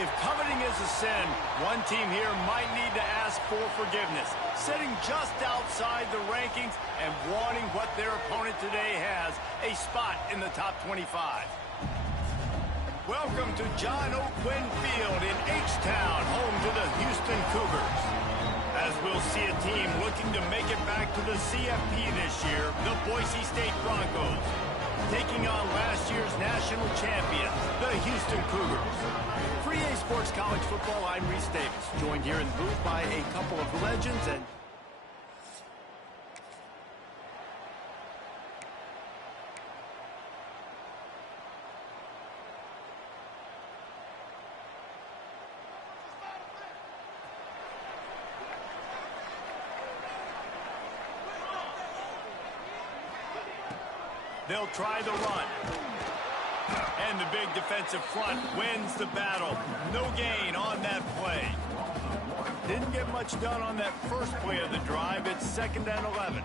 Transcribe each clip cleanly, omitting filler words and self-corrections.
If coveting is a sin, one team here might need to ask for forgiveness, sitting just outside the rankings and wanting what their opponent today has, a spot in the top 25. Welcome to John O. Quinn Field in H-Town, home to the Houston Cougars. As we'll see a team looking to make it back to the CFP this year, the Boise State Broncos, taking on last year's national champions, the Houston Cougars. For EA Sports College Football, I'm Reese Davis, joined here in the booth by a couple of legends and... They'll try the run. And the big defensive front wins the battle. No gain on that play. Didn't get much done on that first play of the drive. It's 2nd and 11.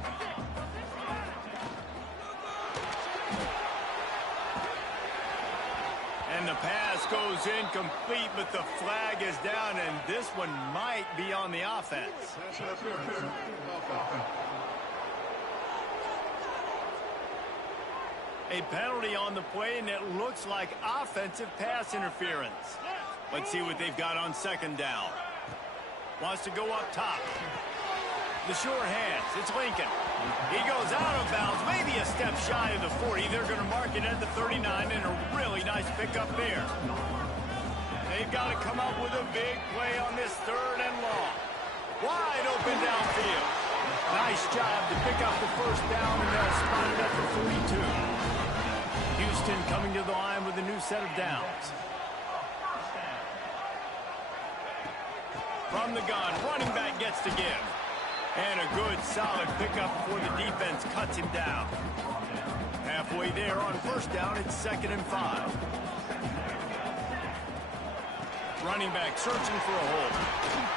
And the pass goes incomplete, but the flag is down, and this one might be on the offense. A penalty on the play, and it looks like offensive pass interference. Let's see what they've got on 2nd down. Wants to go up top. The sure hands. It's Lincoln. He goes out of bounds, maybe a step shy of the 40. They're going to mark it at the 39, and a really nice pickup there. They've got to come up with a big play on this 3rd and long. Wide open downfield. Nice job to pick up the 1st down, and they'll spot it at the 42. Houston coming to the line with a new set of downs. From the gun, running back gets to give. And a good, solid pickup before the defense cuts him down. Halfway there on 1st down, it's 2nd and 5. Running back searching for a hole.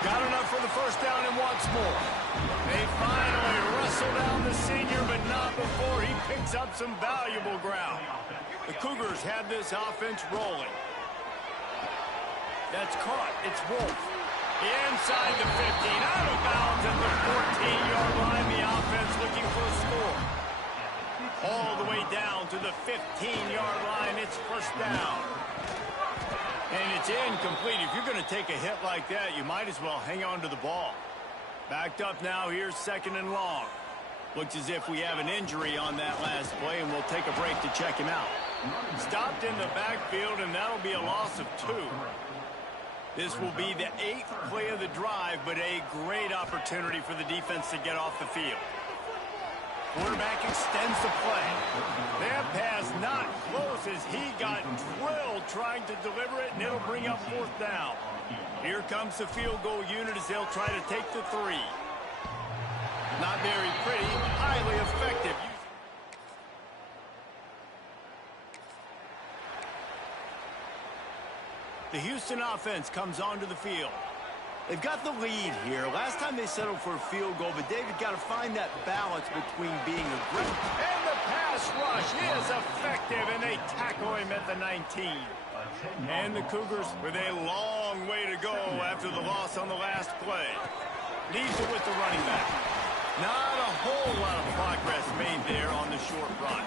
Got enough for the 1st down and wants more. They finally wrestle down the senior, but not before he picks up some valuable ground. The Cougars have this offense rolling. That's caught. It's Wolf. Inside the 15, out of bounds at the 14-yard line. The offense looking for a score. All the way down to the 15-yard line. It's 1st down. And it's incomplete. If you're going to take a hit like that, you might as well hang on to the ball. Backed up now. Here's 2nd and long. Looks as if we have an injury on that last play, and we'll take a break to check him out. Stopped in the backfield, and that'll be a loss of 2. This will be the 8th play of the drive, but a great opportunity for the defense to get off the field. Quarterback extends the play. That pass not close as he got drilled trying to deliver it, and it'll bring up 4th down. Here comes the field goal unit as they'll try to take the 3. Not very pretty, highly effective. The Houston offense comes onto the field. They've got the lead here. Last time they settled for a field goal, but David got to find that balance between being aggressive. And the pass rush is effective, and they tackle him at the 19. And the Cougars with a long way to go after the loss on the last play. Leaves it with the running back. Not a whole lot of progress made there on the short run.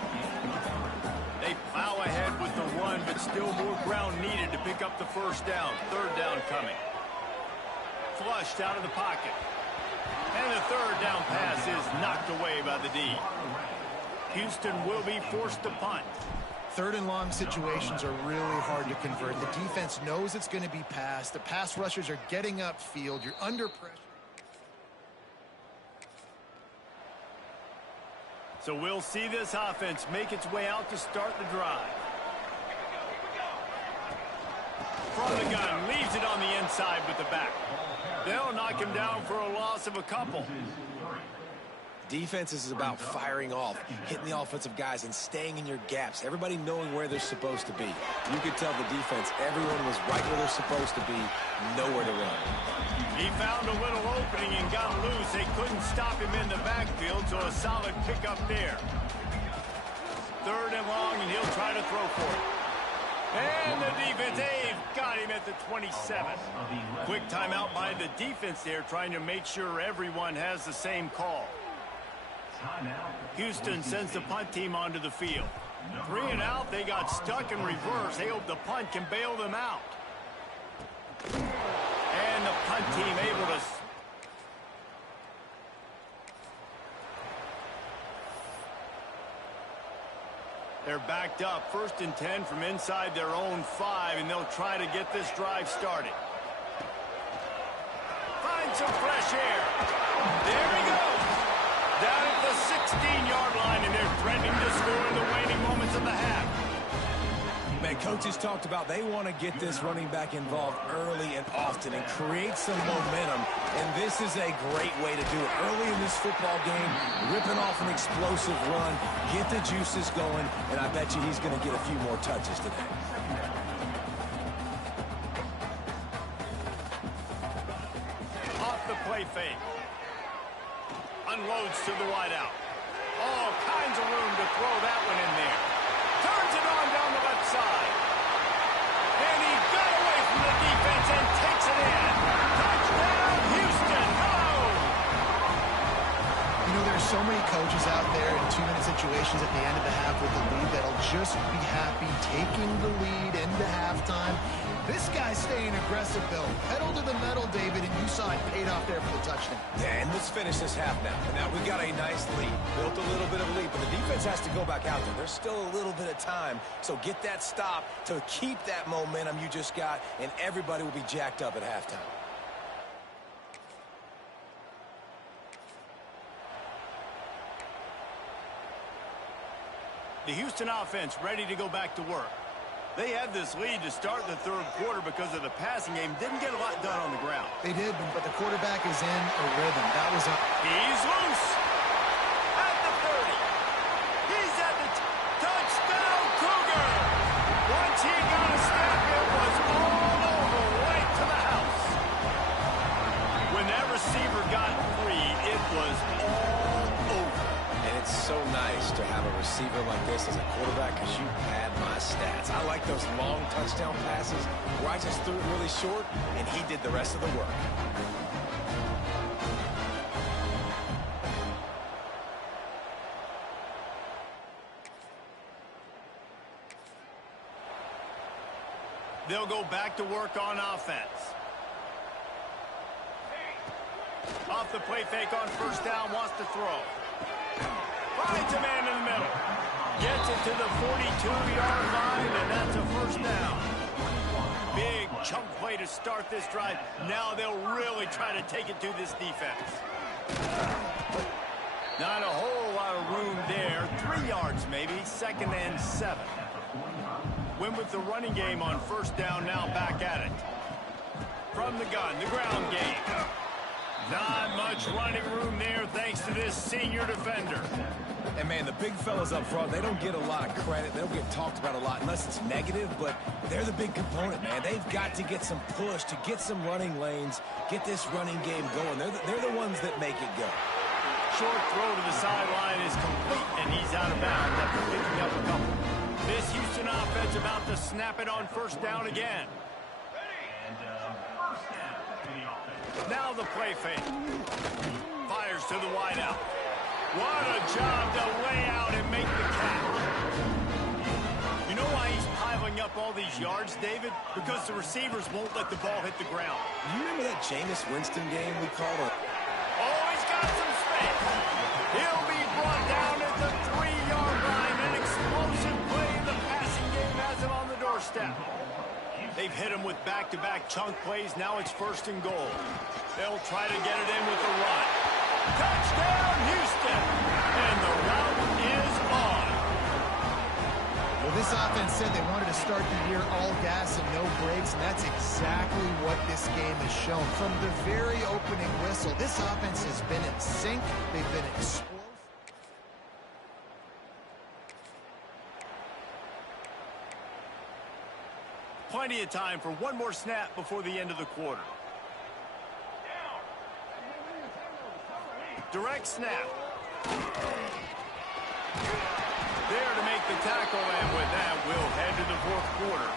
They plow ahead with the run, but still more ground needed to pick up the 1st down. 3rd down coming. Flushed out of the pocket. And the 3rd down pass is knocked away by the D. Houston will be forced to punt. 3rd and long situations are really hard to convert. The defense knows it's going to be passed. The pass rushers are getting upfield. You're under pressure. So we'll see this offense make its way out to start the drive. From the gun, leaves it on the inside with the back. They'll knock him down for a loss of a couple. Defense is about firing off, hitting the offensive guys, and staying in your gaps. Everybody knowing where they're supposed to be. You could tell the defense, everyone was right where they're supposed to be, nowhere to run. He found a little opening and got loose. They couldn't stop him in the backfield, so a solid pickup there. 3rd and long, and he'll try to throw for it. And the defense, they've got him at the 27. Quick timeout by the defense there, trying to make sure everyone has the same call. Houston sends the punt team onto the field. 3 and out, they got stuck in reverse. They hope the punt can bail them out. And the punt team able to... They're backed up, 1st and 10 from inside their own 5, and they'll try to get this drive started. Find some fresh air. There he goes. Down at the 16-yard line, and they're threatening to score in the waning moments of the half. Man, coaches talked about they want to get this running back involved early and often and create some momentum, and this is a great way to do it. Early in this football game, ripping off an explosive run, get the juices going, and I bet you he's going to get a few more touches today. Off the play fake. Unloads to the wideout. All kinds of room to throw that one in there. Turns it on down the left side. And he got away from the defense and takes it in. Touchdown, Houston. Hello. You know, there's so many coaches out there in 2-minute situations at the end of the half with the lead that'll just be happy taking the lead into halftime. This guy's staying aggressive, though. Pedal to the metal, David, and you saw it paid off there for the touchdown. Yeah, and let's finish this half now. Now, we've got a nice lead. Built a little bit of a lead, but the defense has to go back out there. There's still a little bit of time, so get that stop to keep that momentum you just got, and everybody will be jacked up at halftime. The Houston offense ready to go back to work. They had this lead to start the 3rd quarter because of the passing game. Didn't get a lot done on the ground. They did, but the quarterback is in a rhythm. That was a... He's loose. At the 30. He's at the touchdown, Cougar. Once he got a step, it was all over, right to the house. When that receiver got free, it was all over. And it's so nice to have a receiver like this as a quarterback because you had my stats. I like those long touchdown passes where I just threw it really short and he did the rest of the work. They'll go back to work on offense. Off the play fake on 1st down, wants to throw. Finds a man in the middle. Gets it to the 42-yard line, and that's a 1st down. Big chunk play to start this drive. Now they'll really try to take it to this defense. Not a whole lot of room there. 3 yards maybe, 2nd and 7. Win with the running game on 1st down, now back at it. From the gun, the ground game. Not much running room there thanks to this senior defender. And, man, the big fellas up front, they don't get a lot of credit. They don't get talked about a lot unless it's negative, but they're the big component, man. They've got to get some push, to get some running lanes, get this running game going. They're the ones that make it go. Short throw to the sideline is complete, and he's out of bounds after picking up a couple. This Houston offense about to snap it on 1st down again. Now the play fake. Fires to the wideout. What a job to lay out and make the catch. You know why he's piling up all these yards, David? Because the receivers won't let the ball hit the ground. You remember that Jameis Winston game we called it? Oh, he's got some space. He'll be brought down at the 3-yard line. An explosive play. The passing game has him on the doorstep. They've hit him with back-to-back chunk plays. Now it's 1st and goal. They'll try to get it in with the run. Touchdown, Houston! And the route is on. Well, this offense said they wanted to start the year all gas and no brakes, and that's exactly what this game has shown. From the very opening whistle, this offense has been in sync. They've been explosive. Plenty of time for one more snap before the end of the quarter. Direct snap. there to make the tackle, and with that, we'll head to the fourth quarter.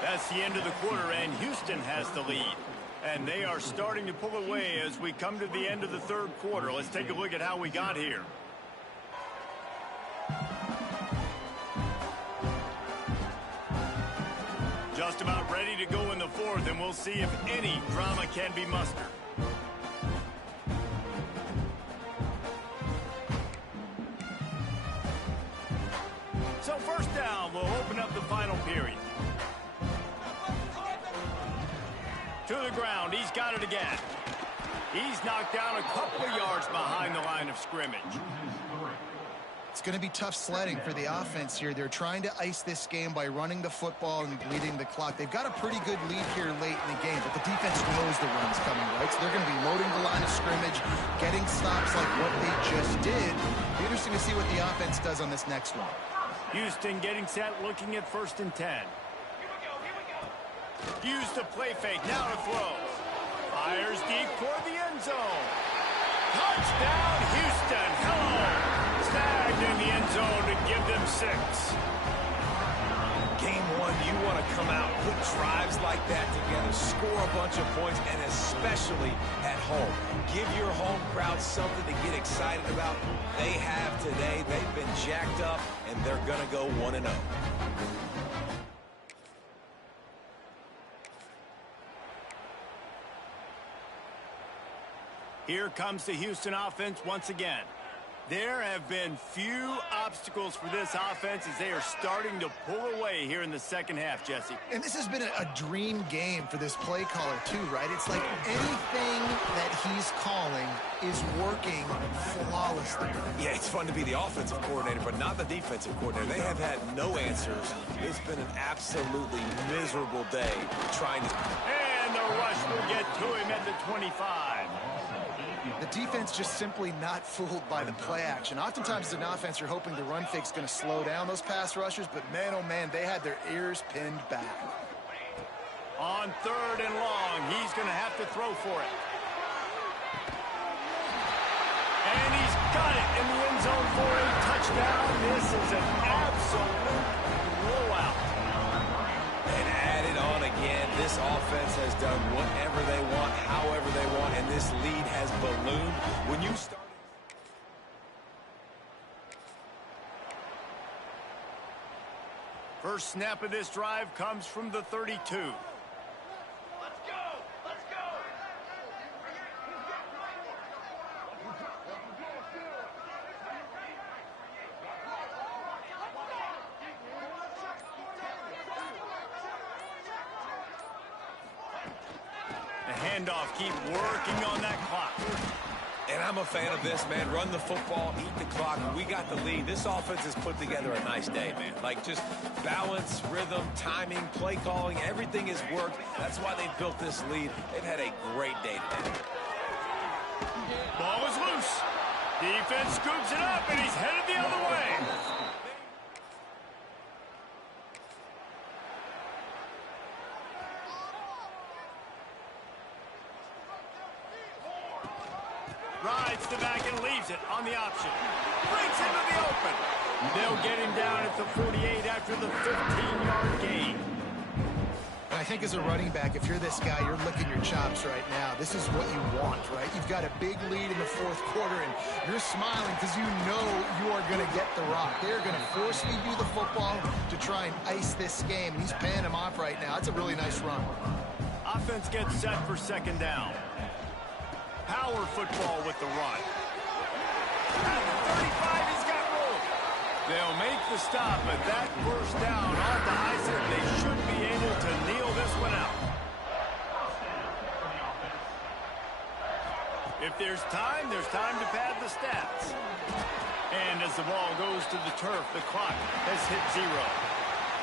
That's the end of the quarter, and Houston has the lead. And they are starting to pull away as we come to the end of the third quarter. Let's take a look at how we got here. Just about ready to go in the fourth, and we'll see if any drama can be mustered. So first down, we'll open up the final period. To the ground, he's got it again. He's knocked down a couple of yards behind the line of scrimmage. It's going to be tough sledding for the offense here. They're trying to ice this game by running the football and bleeding the clock. They've got a pretty good lead here late in the game, but the defense knows the run's coming, right? So they're going to be loading the line of scrimmage, getting stops like what they just did. Be interesting to see what the offense does on this next one. Houston getting set, looking at 1st and 10. Used the play fake, now to throw. Fires deep toward the end zone. Touchdown, Houston. Hello. Snagged in the end zone to give them 6. Game one, you want to come out, put drives like that together, score a bunch of points, and especially at home. Give your home crowd something to get excited about. They have today. They've been jacked up, and they're going to go 1-0. Here comes the Houston offense once again. There have been few obstacles for this offense as they are starting to pull away here in the second half, Jesse. And this has been a dream game for this play caller too, right? It's like anything that he's calling is working flawlessly. Yeah, it's fun to be the offensive coordinator, but not the defensive coordinator. They have had no answers. It's been an absolutely miserable day trying to... And the rush will get to him at the 25. The defense just simply not fooled by the play action. Oftentimes as an offense, you're hoping the run fake's going to slow down those pass rushers, but man, oh man, they had their ears pinned back. On 3rd and long, he's going to have to throw for it. And he's got it in the end zone for a touchdown. This is an absolute blowout. And added on again, this offense has done whatever they want, however they want, and this lead has ballooned. When you start... First snap of this drive comes from the 32. Let's go! Let's go! The handoff, keep working on that clock. And I'm a fan of this, man. Run the football, eat the clock. We got the lead. This offense has put together a nice day, man. Like, just balance, rhythm, timing, play calling, everything has worked. That's why they've built this lead. They've had a great day today. Ball is loose. Defense scoops it up, and he's headed the other way. Rides the back and leaves it on the option. Breaks into the open. They'll get him down at the 48 after the 15-yard gain. And I think as a running back, if you're this guy, you're licking your chops right now. This is what you want, right? You've got a big lead in the fourth quarter, and you're smiling because you know you are going to get the rock. They're going to force feed you the football to try and ice this game. And he's paying him off right now. That's a really nice run. Offense gets set for 2nd down. Power football with the run. At the 35, he's got room. They'll make the stop, but that first down off the high side, they should be able to kneel this one out. If there's time to pad the stats. And as the ball goes to the turf, the clock has hit 0.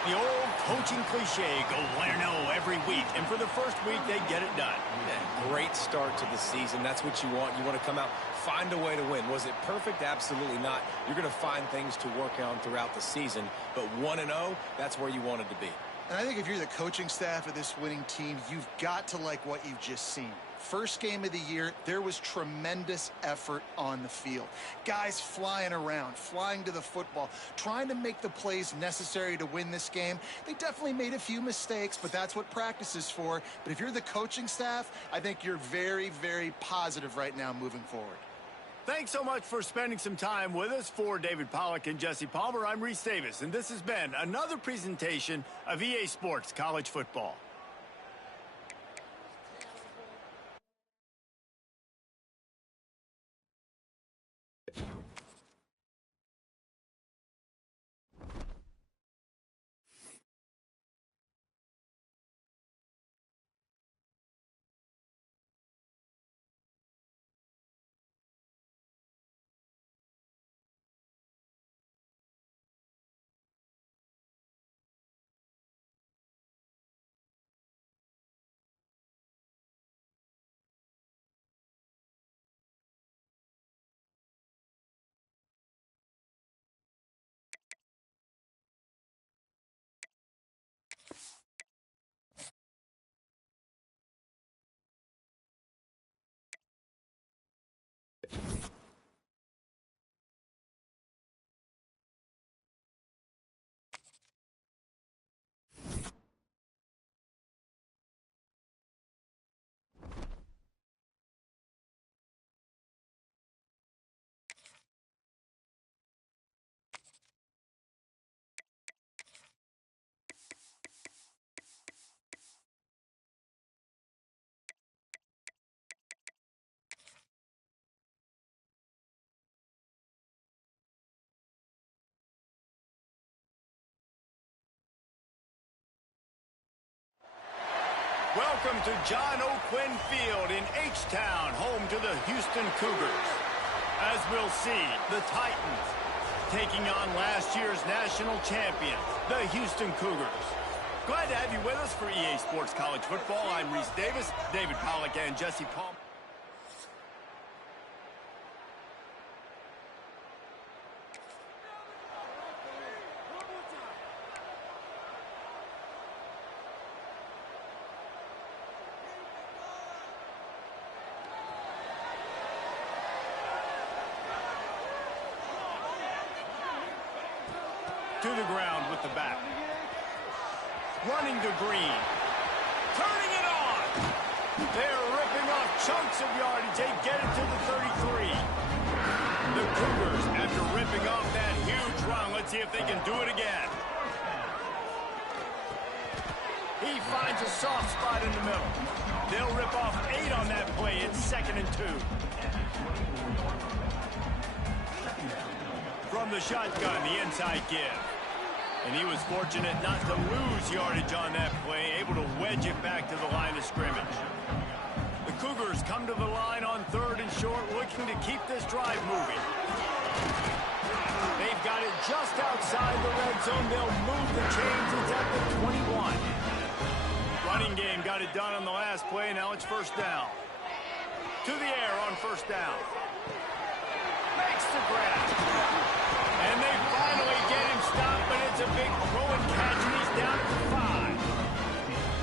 The old coaching cliche, go 1-0 every week. And for the first week, they get it done. Yeah, great start to the season. That's what you want. You want to come out, find a way to win. Was it perfect? Absolutely not. You're going to find things to work on throughout the season. But 1-0, that's where you wanted to be. And I think if you're the coaching staff of this winning team, you've got to like what you've just seen. First game of the year, there was tremendous effort on the field. Guys flying around, flying to the football, trying to make the plays necessary to win this game. They definitely made a few mistakes, but that's what practice is for. But if you're the coaching staff, I think you're very, very positive right now moving forward. Thanks so much for spending some time with us. For David Pollack and Jesse Palmer, I'm Reese Davis, and this has been another presentation of EA Sports College Football. Welcome to John O'Quinn Field in H-Town, home to the Houston Cougars. As we'll see, the Titans taking on last year's national champions, the Houston Cougars. Glad to have you with us for EA Sports College Football. I'm Reese Davis, David Pollack, and Jesse Palmer. To the ground with the back. Running to Green. Turning it on. They're ripping off chunks of yardage. They get it to the 33. The Cougars, after ripping off that huge run, let's see if they can do it again. He finds a soft spot in the middle. They'll rip off 8 on that play. It's 2nd and 2. From the shotgun, the inside give. And he was fortunate not to lose yardage on that play, able to wedge it back to the line of scrimmage. The Cougars come to the line on 3rd and short, looking to keep this drive moving. They've got it just outside the red zone. They'll move the chains. It's at the 21. Running game got it done on the last play. Now it's 1st down. To the air on 1st down. Makes the grab. And they finally get him stopped, but it's a big throw and catch, and he's down at the 5.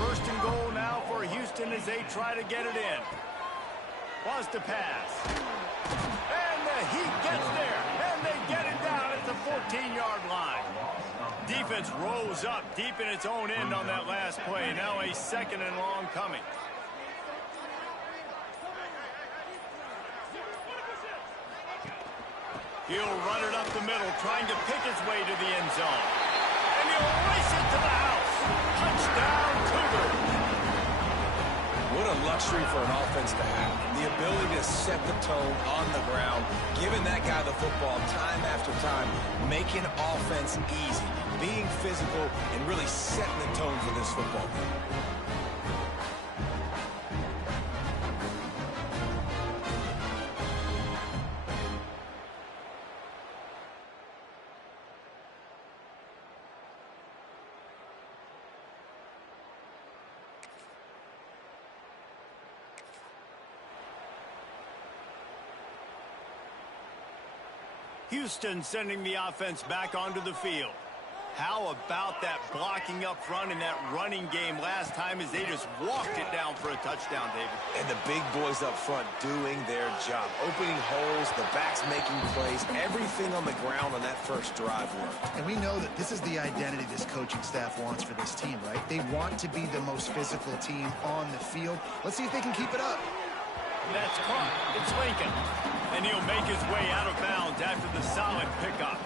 1st and goal now for Houston as they try to get it in. Was to pass. And the Heat gets there, and they get it down at the 14-yard line. Defense rose up deep in its own end on that last play. Now a 2nd and long coming. He'll run it up the middle, trying to pick his way to the end zone. And he'll race it to the house. Touchdown, Cougars. What a luxury for an offense to have. The ability to set the tone on the ground, giving that guy the football time after time, making offense easy, being physical, and really setting the tone for this football game. Houston sending the offense back onto the field. How about that blocking up front and that running game last time as they just walked it down for a touchdown, David? And the big boys up front doing their job. Opening holes, the backs making plays, everything on the ground on that first drive worked. And we know that this is the identity this coaching staff wants for this team, right? They want to be the most physical team on the field. Let's see if they can keep it up. That's caught. It's Lincoln. And he'll make his way out of bounds after the solid pickup.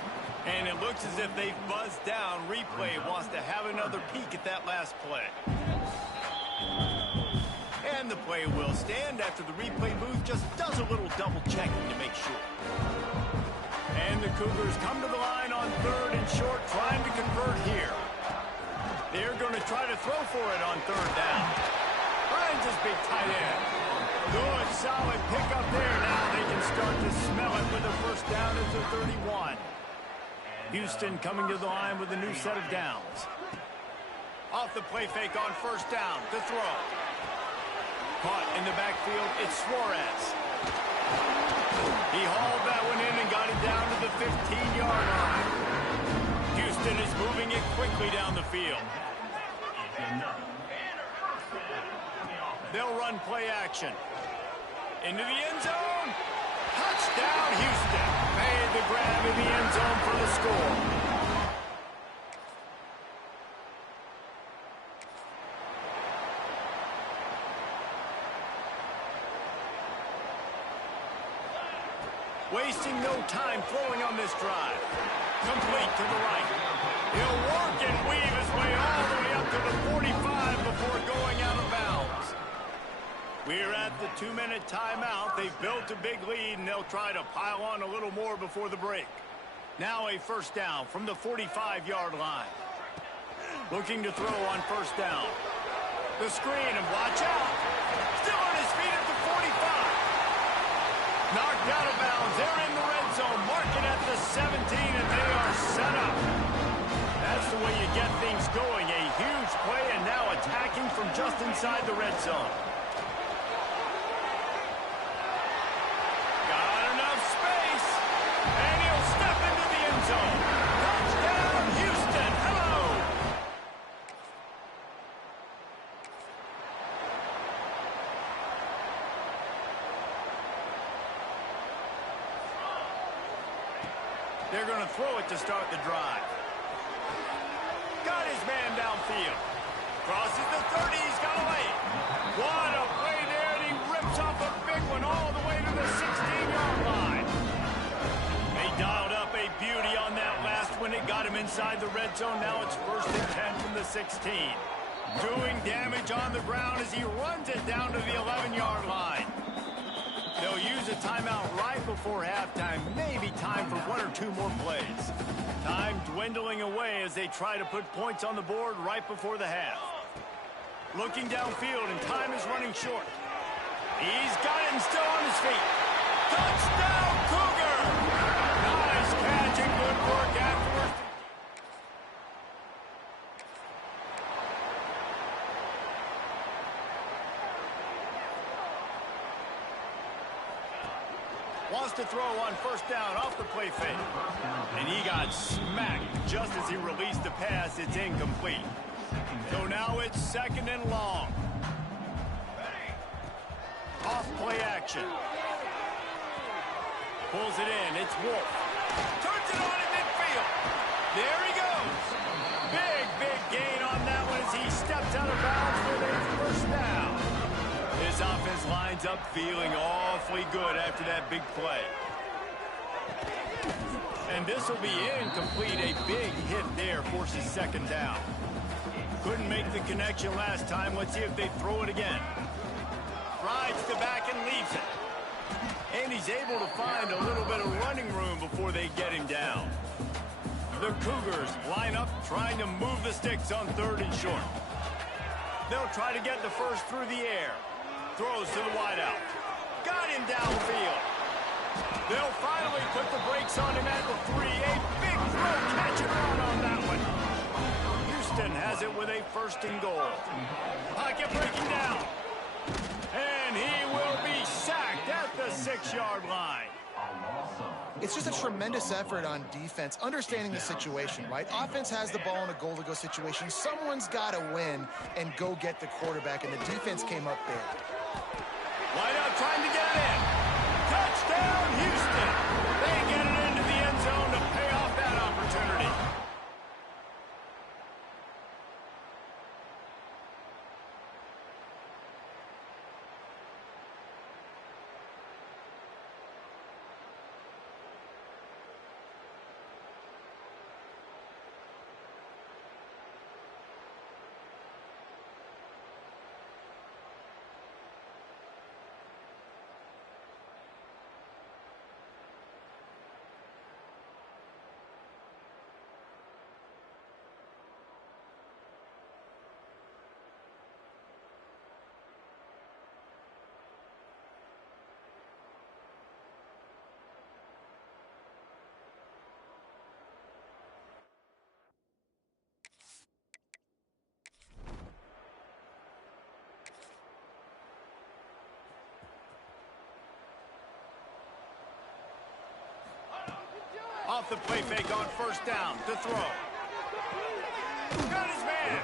And it looks as if they've buzzed down. Replay wants to have another peek at that last play. And the play will stand after the replay booth just does a little double checking to make sure. And the Cougars come to the line on 3rd and short, trying to convert here. They're going to try to throw for it on 3rd down. Finds his big tight end. Good, solid pickup there. Now they can start to smell it with a first down at the 31. Houston coming to the line with a new set of downs. Off the play fake on 1st down to throw. Caught in the backfield, it's Suarez. He hauled that one in and got it down to the 15-yard line. Houston is moving it quickly down the field. They'll run play action. Into the end zone. Touchdown, Houston. Made the grab in the end zone for the score. Wasting no time throwing on this drive. Complete to the right. He'll work and weave his way all the way up to the 45 before going out of bounds. We're at the 2-minute timeout. They've built a big lead, and they'll try to pile on a little more before the break. Now a first down from the 45-yard line. Looking to throw on 1st down. The screen, and watch out. Still on his feet at the 45. Knocked out of bounds. They're in the red zone. Marking at the 17, and they are set up. That's the way you get things going. A huge play, and now attacking from just inside the red zone. Touchdown, Houston. Hello. They're going to throw it to start the drive. Got his man downfield. Crosses the 30. He's got away. What a play there, and he rips off a big one all the way to the 16-yard line. They dialed up a beauty on that last one. It got him inside the red zone. Now it's 1st and 10 from the 16. Doing damage on the ground as he runs it down to the 11-yard line. They'll use a timeout right before halftime. Maybe time for 1 or 2 more plays. Time dwindling away as they try to put points on the board right before the half. Looking downfield, and time is running short. He's got it and still on his feet. Touchdown, Cougar! Nice catch and good work afterwards. Wants to throw on 1st down off the play fake. And he got smacked just as he released the pass. It's incomplete. So now it's 2nd and long. Off play action. Pulls it in. It's Wolf. Turns it on at midfield. There he goes. Big gain on that one as he steps out of bounds for their 1st down. His offense lines up feeling awfully good after that big play. And this will be incomplete. A big hit there forces 2nd down. Couldn't make the connection last time. Let's see if they throw it again. Rides the back and leaves it. And he's able to find a little bit of running room before they get him down. The Cougars line up trying to move the sticks on 3rd and short. They'll try to get the first through the air. Throws to the wideout. Got him downfield. They'll finally put the brakes on him at the 3. A big throw, catch and run on that one. Houston has it with a 1st and goal. Pocket breaking down. And he will be sacked at the 6-yard line. It's just a tremendous effort on defense, understanding the situation, right? Offense has the ball in a goal-to-go situation. Someone's got to win and go get the quarterback, and the defense came up big. Wide out trying to get it in. Touchdown, Houston. They get it into the end zone to pay off that opportunity. Off the play fake on first down to throw. Got his man.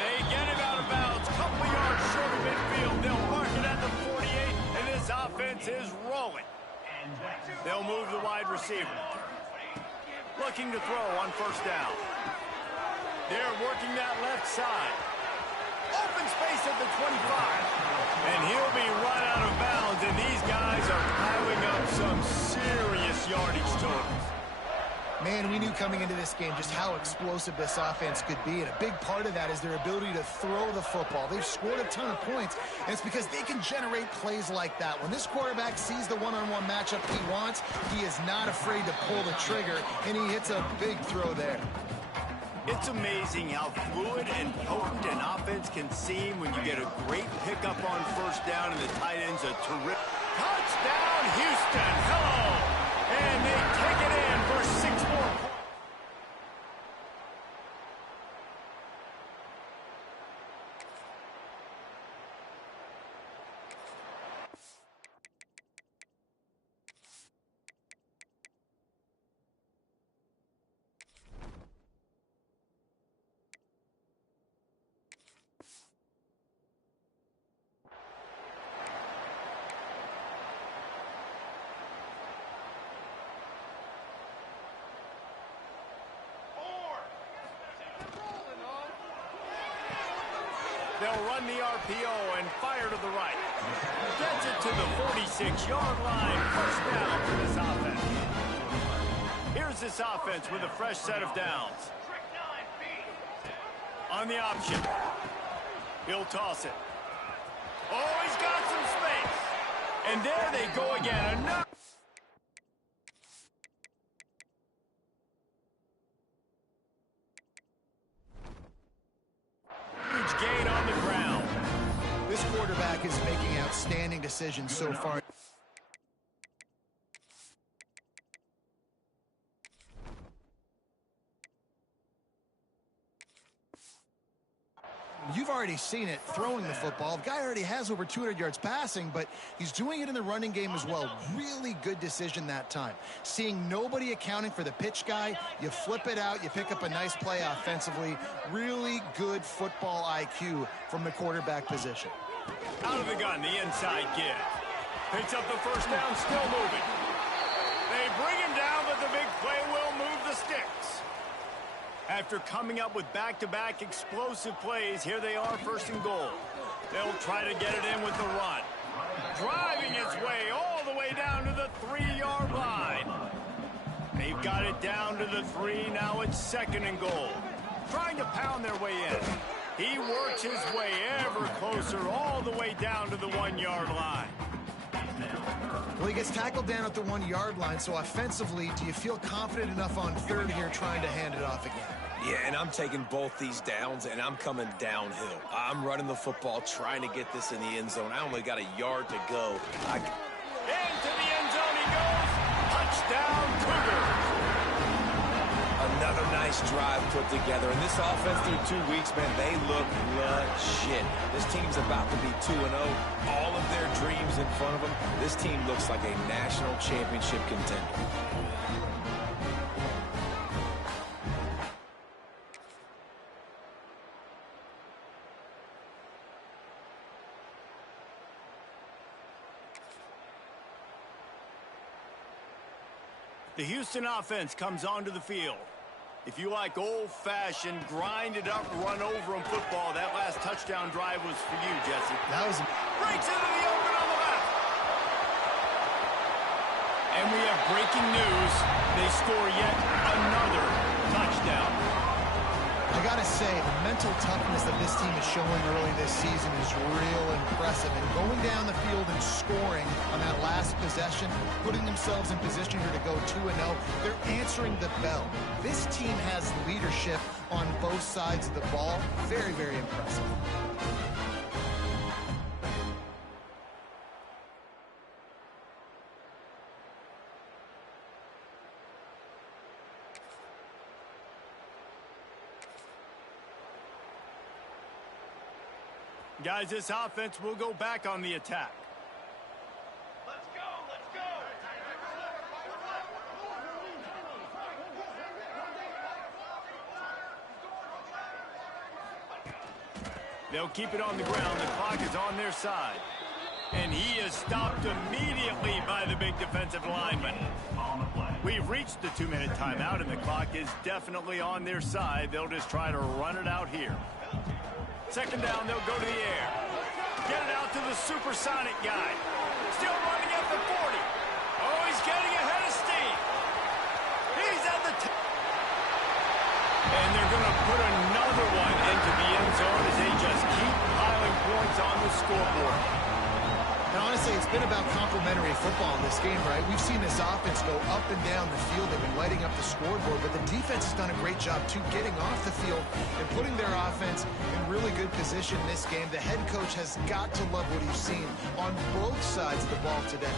They get him out of bounds. Couple yards short of midfield. They'll mark it at the 48, and this offense is rolling. They'll move the wide receiver. Looking to throw on first down. They're working that left side. Open space at the 25. And he'll be run out of bounds, and these guys are piling up some serious yardage totals. Man, we knew coming into this game just how explosive this offense could be, and a big part of that is their ability to throw the football. They've scored a ton of points, and it's because they can generate plays like that. When this quarterback sees the one-on-one matchup he wants, he is not afraid to pull the trigger, and he hits a big throw there. It's amazing how fluid and potent an offense can seem when you get a great pickup on first down and the tight end's a terrific. Touchdown, Houston! Hello! And they take it in for 6 more points. They'll run the RPO and fire to the right. Gets it to the 46-yard line. First down for this offense. Here's this offense with a fresh set of downs. On the option. He'll toss it. Oh, he's got some space. And there they go again. Another. Gain on the ground. This quarterback is making outstanding decisions so far. You've already seen it throwing the football. The guy already has over 200 yards passing, but he's doing it in the running game as well. Really good decision that time. Seeing nobody accounting for the pitch guy, you flip it out, you pick up a nice play offensively. Really good football IQ from the quarterback position. Out of the gun, the inside give. Picks up the first down, still moving. They bring him down, but the big play will move the sticks. After coming up with back-to-back explosive plays, here they are, first and goal. They'll try to get it in with the run. Driving its way all the way down to the 3-yard line. They've got it down to the 3, now it's second and goal. Trying to pound their way in. He works his way ever closer all the way down to the 1-yard line. Well, he gets tackled down at the 1-yard line, so offensively, do you feel confident enough on third here trying to hand it off again? Yeah, and I'm taking both these downs, and I'm coming downhill. I'm running the football, trying to get this in the end zone. I only got a yard to go. Into the end zone he goes. Touchdown, Cougars. Another nice nice drive put together. And this offense through 2 weeks, man, they look legit. This team's about to be 2-0. All of their dreams in front of them. This team looks like a national championship contender. The Houston offense comes onto the field. If you like old-fashioned, grind-it-up, run-over-'em football, that last touchdown drive was for you, Jesse. That was... Breaks into the open on the left. And we have breaking news. They score yet another touchdown. I gotta say, the mental toughness that this team is showing early this season is real impressive. And going down the field and scoring on that last possession, putting themselves in position here to go 2-0, they're answering the bell. This team has leadership on both sides of the ball. Very, very impressive. Guys, this offense will go back on the attack. Let's go, let's go. They'll keep it on the ground. The clock is on their side. And he is stopped immediately by the big defensive lineman. We've reached the 2-minute timeout, and the clock is definitely on their side. They'll just try to run it out here. Second down, they'll go to the air. Get it out to the supersonic guy. Still running at the 40. Oh, he's getting ahead of steam. He's at the and they're going to put another one into the end zone as they just keep piling points on the scoreboard. And honestly, it's been about complementary football in this game, right? We've seen this offense go up and down the field. They've been lighting up the scoreboard, but the defense has done a great job, too, getting off the field and putting their offense in really good position in this game. The head coach has got to love what he's seen on both sides of the ball today.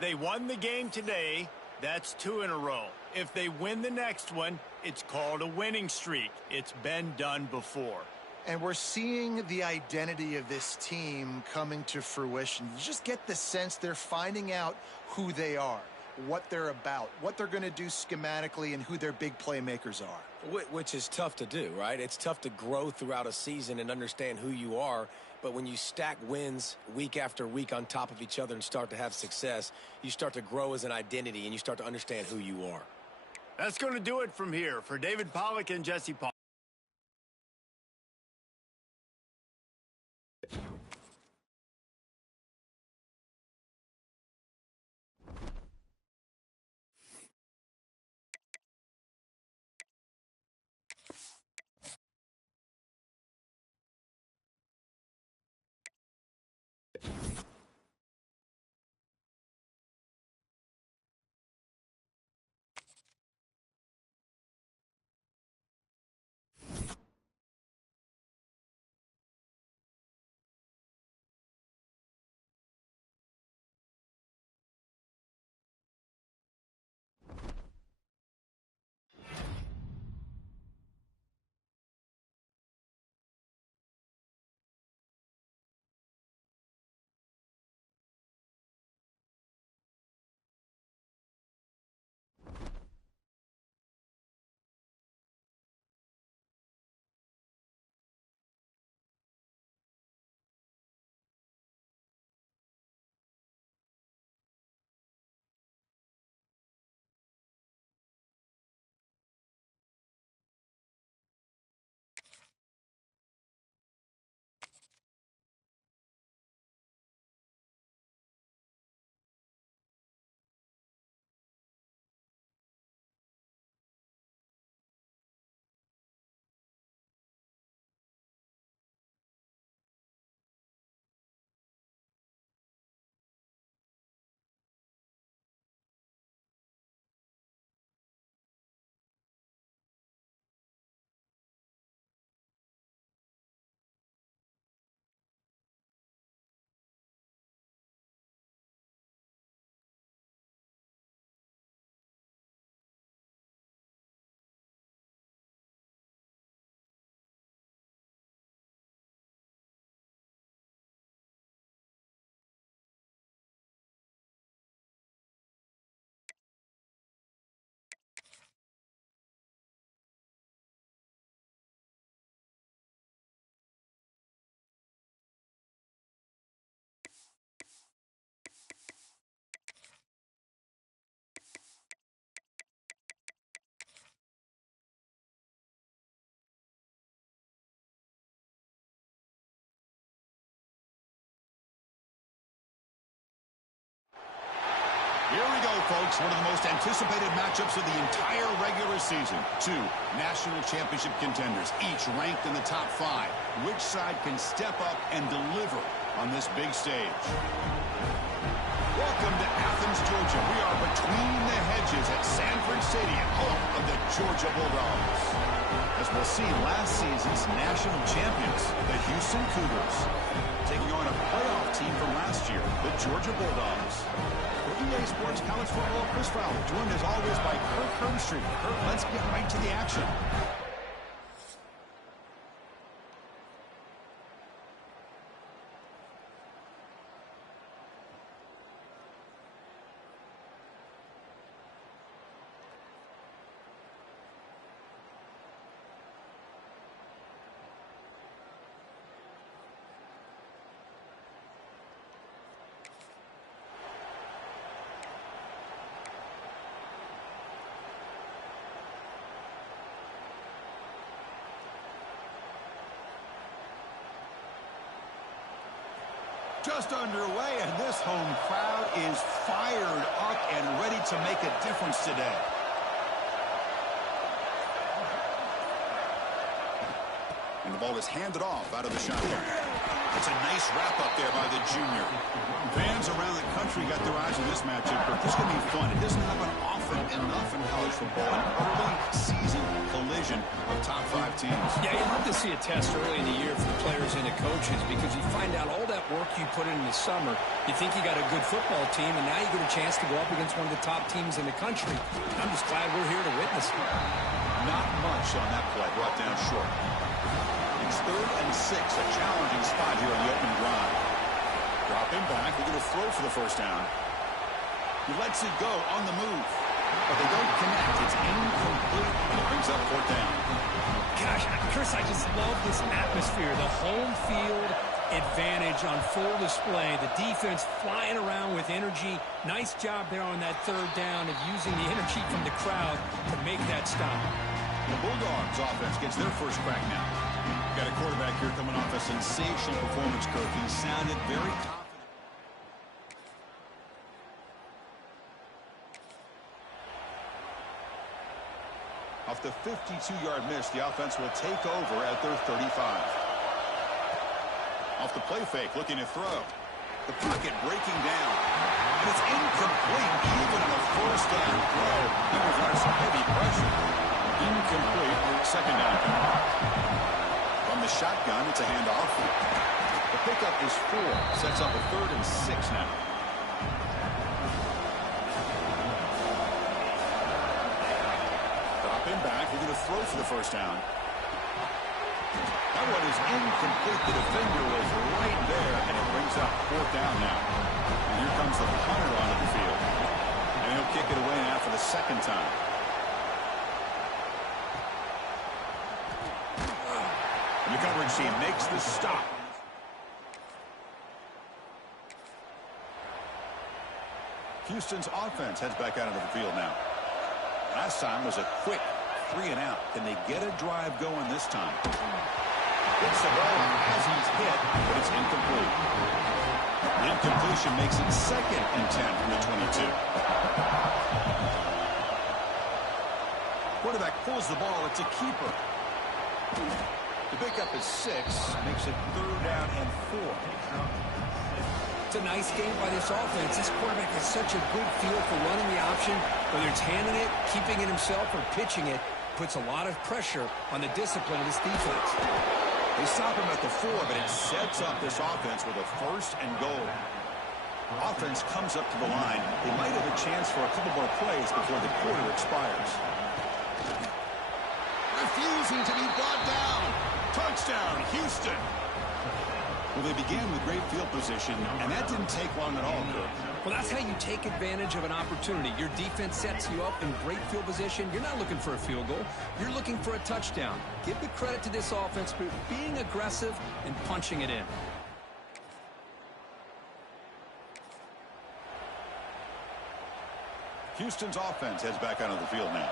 They won the game today. That's 2 in a row. If they win the next one, it's called a winning streak. It's been done before. And we're seeing the identity of this team coming to fruition. You just get the sense they're finding out who they are, what they're about, what they're going to do schematically, and who their big playmakers are. Which is tough to do, right? It's tough to grow throughout a season and understand who you are. But when you stack wins week after week on top of each other and start to have success, you start to grow as an identity and you start to understand who you are. That's going to do it from here. For David Pollack and Jesse Paul. Here we go, folks. One of the most anticipated matchups of the entire regular season. Two national championship contenders, each ranked in the top 5. Which side can step up and deliver on this big stage? Welcome to Athens, Georgia. We are between the hedges at Sanford Stadium, home of the Georgia Bulldogs. As we'll see, last season's national champions, the Houston Cougars, taking on a playoff team from last year, the Georgia Bulldogs. For EA Sports College Football, Chris Fowler, joined as always by Kirk Herbstreit. Kirk, let's get right to the action. Just underway, and this home crowd is fired up and ready to make a difference today. And the ball is handed off out of the shotgun. It's a nice wrap-up there by the junior. Fans around the country got their eyes on this matchup, but this is going to be fun. It doesn't happen often enough in college football. An early season collision of top 5 teams. Yeah, you love to see a test early in the year for the players and the coaches because you find out all that work you put in the summer. You think you got a good football team, and now you get a chance to go up against one of the top teams in the country. I'm just glad we're here to witness it. Not much on that play, brought down short. It's 3rd and 6, a challenging spot here on the opening drive. Dropping back, they're going to throw for the first down. He lets it go on the move, but they don't connect. It's incomplete, and it brings up 4th down. Gosh, Chris, I just love this atmosphere. The home field advantage on full display. The defense flying around with energy. Nice job there on that 3rd down of using the energy from the crowd to make that stop. The Bulldogs offense gets their first crack now. Got a quarterback here coming off a sensational performance, Kirk. He sounded very confident. Off the 52-yard miss, the offense will take over at their 35. Off the play fake, looking to throw. The pocket breaking down. And it's incomplete, even on a 1st down throw. He was under some heavy pressure. Incomplete, 2nd down. From the shotgun, it's a handoff. The pickup is 4. Sets up a 3rd and 6 now. Dropping back, we're going to throw for the first down. That one is incomplete. The defender was right there, and it brings up 4th down now. And here comes the punter onto the field. And he'll kick it away now for the 2nd time. The coverage team makes the stop. Houston's offense heads back out into the field now. Last time was a quick 3 and out. Can they get a drive going this time? Hits the ball as he's hit, but it's incomplete. The incompletion makes it 2nd and 10 from the 22. Quarterback pulls the ball. It's a keeper. The pickup is 6, makes it 3rd down and 4. It's a nice game by this offense. This quarterback has such a good feel for running the option, whether it's handing it, keeping it himself, or pitching it, puts a lot of pressure on the discipline of this defense. They stop him at the 4, but it sets up this offense with a 1st and goal. Offense comes up to the line. They might have a chance for a couple more plays before the quarter expires. Refusing to be brought down. Touchdown, Houston. Well, they began with great field position, and that didn't take long at all, Kirk. Well, that's how you take advantage of an opportunity. Your defense sets you up in great field position. You're not looking for a field goal. You're looking for a touchdown. Give the credit to this offense for being aggressive and punching it in. Houston's offense heads back out of the field now.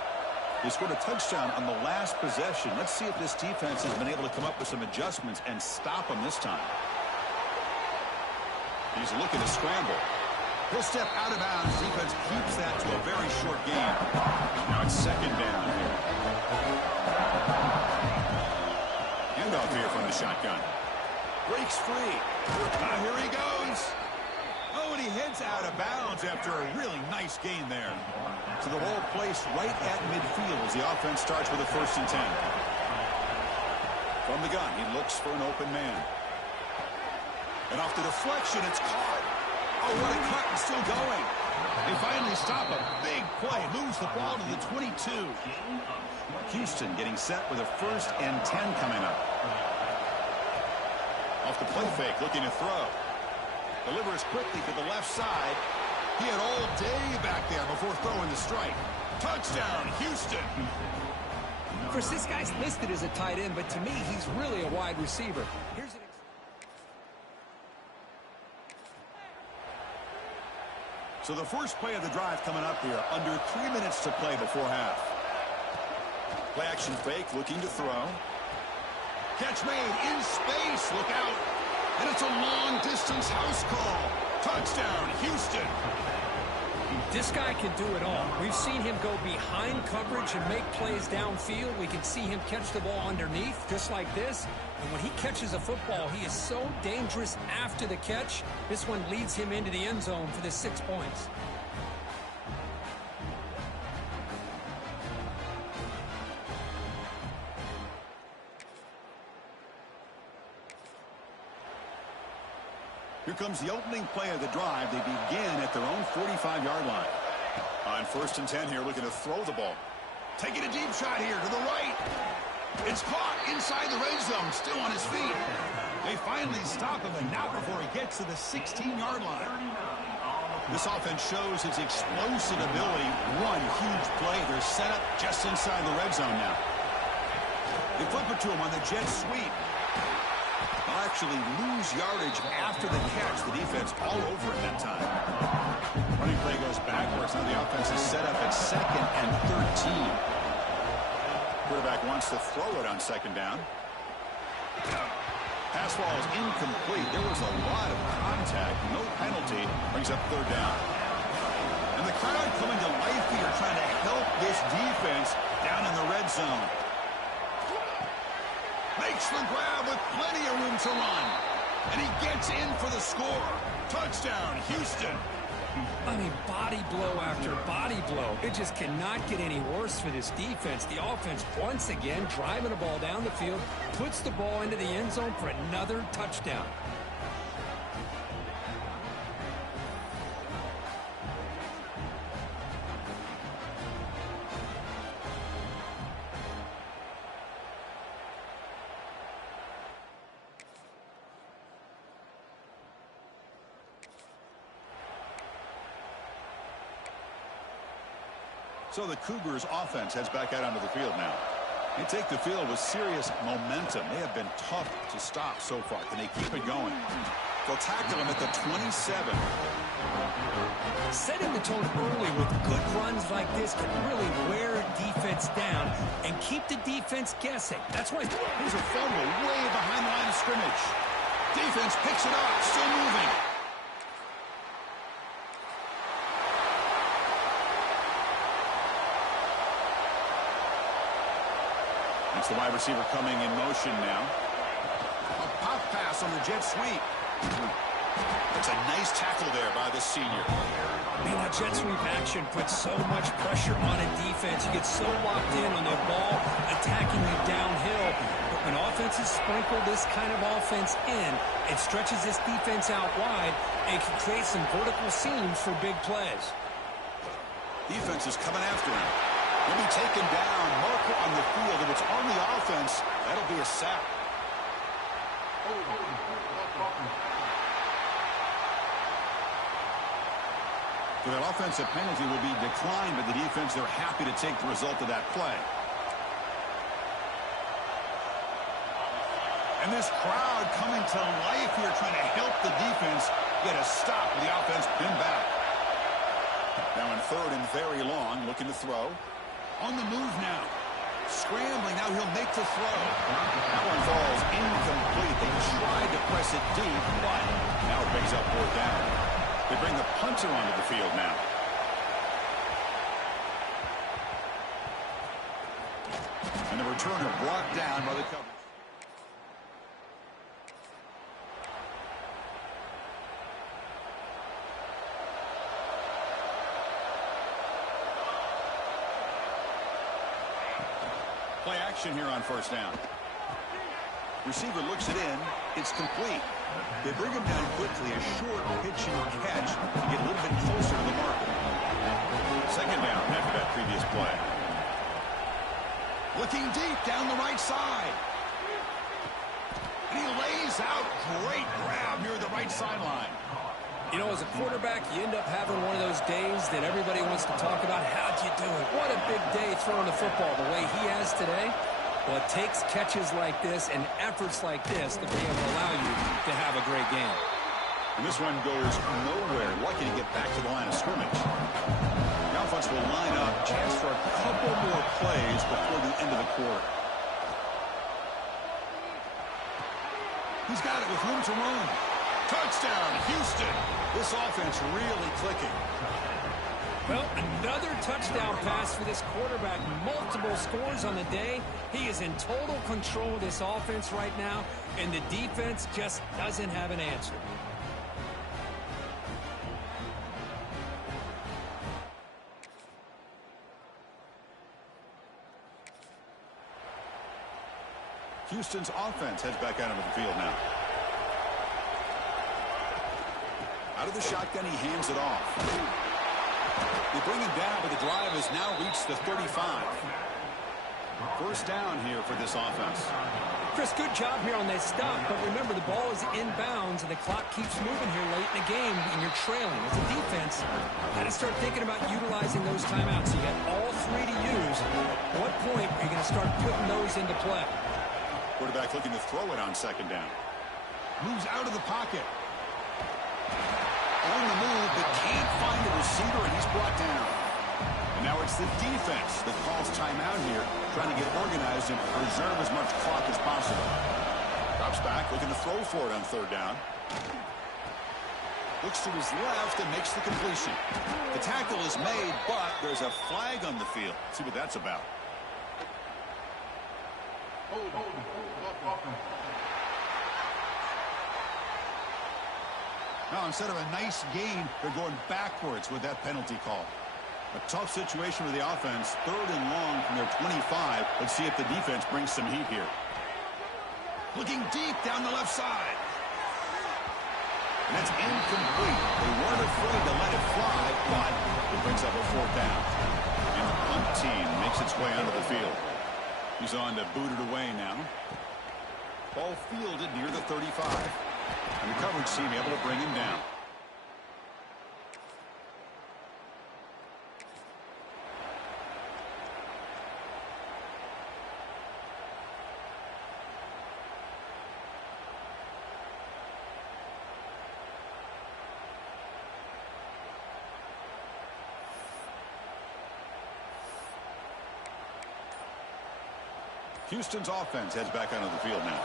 They scored a touchdown on the last possession. Let's see if this defense has been able to come up with some adjustments and stop them this time. He's looking to scramble. He'll step out of bounds. Defense keeps that to a very short gain. Now it's second down here. Handoff here from the shotgun. Breaks free. Here he goes. Oh, and he heads out of bounds after a really nice gain there. So the ball placed right at midfield as the offense starts with a 1st and 10. From the gun, he looks for an open man. And off the deflection, it's caught. Oh, what a cut, and still going. They finally stop a big play. Moves the ball to the 22. Houston getting set with a 1st and 10 coming up. Off the play fake, looking to throw. Delivers quickly to the left side. He had all day back there before throwing the strike. Touchdown, Houston. Of course, this guy's listed as a tight end, but to me, he's really a wide receiver. Here's an So the first play of the drive coming up here. Under 3 minutes to play before half. Play action fake, looking to throw. Catch made in space. Look out. And it's a long-distance house call. Touchdown, Houston. This guy can do it all. We've seen him go behind coverage and make plays downfield. We can see him catch the ball underneath, just like this. And when he catches a football, he is so dangerous after the catch. This one leads him into the end zone for the 6 points. Here comes the opening play of the drive. They begin at their own 45-yard line. On 1st and 10 here, looking to throw the ball. Taking a deep shot here to the right. It's caught inside the red zone, still on his feet. They finally stop him, and not before he gets to the 16-yard line. This offense shows its explosive ability. One huge play. They're set up just inside the red zone now. They flip it to him on the jet sweep. They'll actually lose yardage after the catch. The defense all over it that time. Running play goes backwards. Now the offense is set up at 2nd and 13. Quarterback wants to throw it on 2nd down. Pass ball is incomplete. There was a lot of contact. No penalty. Brings up 3rd down. And the crowd coming to life here, trying to help this defense down in the red zone. Makes the grab with plenty of room to run. And he gets in for the score. Touchdown, Houston. I mean, body blow after body blow. It just cannot get any worse for this defense. The offense, once again, driving the ball down the field, puts the ball into the end zone for another touchdown. So the Cougars offense heads back out onto the field now. They take the field with serious momentum. They have been tough to stop so far. Can they keep it going? They'll tackle him at the 27. Setting the tone early with good runs like this can really wear a defense down and keep the defense guessing. That's why Here's a fumble way behind the line of scrimmage. Defense picks it up, still moving. It's the wide receiver coming in motion now. A pop pass on the jet sweep. It's a nice tackle there by the senior. Man, that jet sweep action puts so much pressure on a defense. You get so locked in on the ball, attacking you downhill. But when offenses sprinkle this kind of offense in, it stretches this defense out wide and can create some vertical seams for big plays. Defense is coming after him. He'll be taken down. Marker on the field. If it's on the offense, that'll be a sack. So that offensive penalty will be declined by the defense. They're happy to take the result of that play. And this crowd coming to life here, trying to help the defense get a stop with the offense pinned back. Now in 3rd and very long, looking to throw. On the move now. Scrambling. Now he'll make the throw. That one falls incomplete. They tried to press it deep, but now it brings up 4th down. They bring the punter onto the field now. And the returner brought down by the coverage. Play action here on first down. Receiver looks it in. It's complete. They bring him down quickly. A short pitch and catch to get a little bit closer to the marker. Second down after that previous play. Looking deep down the right side. And he lays out. Great grab near the right sideline. You know, as a quarterback, you end up having one of those days that everybody wants to talk about. How'd you do it? What a big day throwing the football the way he has today. Well, it takes catches like this and efforts like this to be able to allow you to have a great game. And this one goes nowhere. Lucky to get back to the line of scrimmage. The offense will line up. Chance for a couple more plays before the end of the quarter. He's got it with room to run. Touchdown, Houston. This offense really clicking. Well, another touchdown pass for this quarterback. Multiple scores on the day. He is in total control of this offense right now, and the defense just doesn't have an answer. Houston's offense heads back out onto the field now. Out of the shotgun, he hands it off. They bring him down, but the drive has now reached the 35. First down here for this offense. Chris, good job here on that stop, but remember the ball is inbounds and the clock keeps moving here late in the game and you're trailing. As a defense, you got to start thinking about utilizing those timeouts. You got all three to use. At what point are you going to start putting those into play? Quarterback looking to throw it on second down. Moves out of the pocket. On the move, but can't find a receiver, and he's brought down. And now it's the defense that calls timeout here, trying to get organized and preserve as much clock as possible. Drops back, looking to throw for it on third down. Looks to his left and makes the completion. The tackle is made, but there's a flag on the field. Let's see what that's about. Now, instead of a nice gain, they're going backwards with that penalty call. A tough situation for the offense. Third and long from their 25. Let's see if the defense brings some heat here. Looking deep down the left side. And that's incomplete. They weren't afraid to let it fly, but it brings up a fourth down. And the punt team makes its way onto the field. He's on to boot it away now. Ball fielded near the 35. And the coverage team able to bring him down. Houston's offense heads back onto the field now.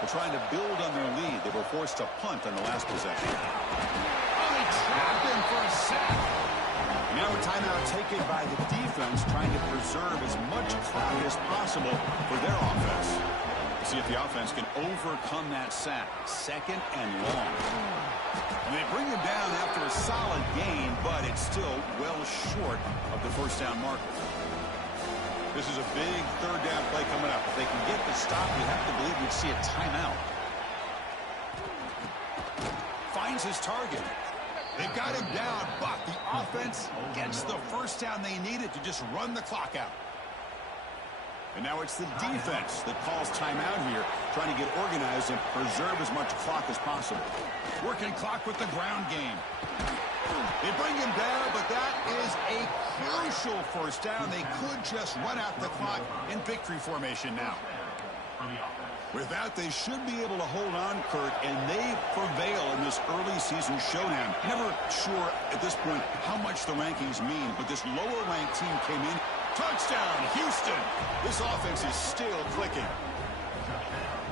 They're trying to build on their lead. They were forced to punt on the last possession. Oh, they trapped him for a sack. And now a timeout taken by the defense, trying to preserve as much clock as possible for their offense. We'll see if the offense can overcome that sack. Second and long. And they bring him down after a solid gain, but it's still well short of the first down marker. This is a big third down play coming up. If they can get the stop, you have to believe we'd see a timeout. Finds his target. They've got him down, but the offense gets the first down they needed to just run the clock out. And now it's the defense that calls timeout here, trying to get organized and preserve as much clock as possible. Working clock with the ground game. They bring him down, but that is a crucial first down. They could just run out the clock in victory formation now. With that, they should be able to hold on, Kurt, and they prevail in this early season showdown. Never sure at this point how much the rankings mean, but this lower-ranked team came in. Touchdown, Houston! This offense is still clicking.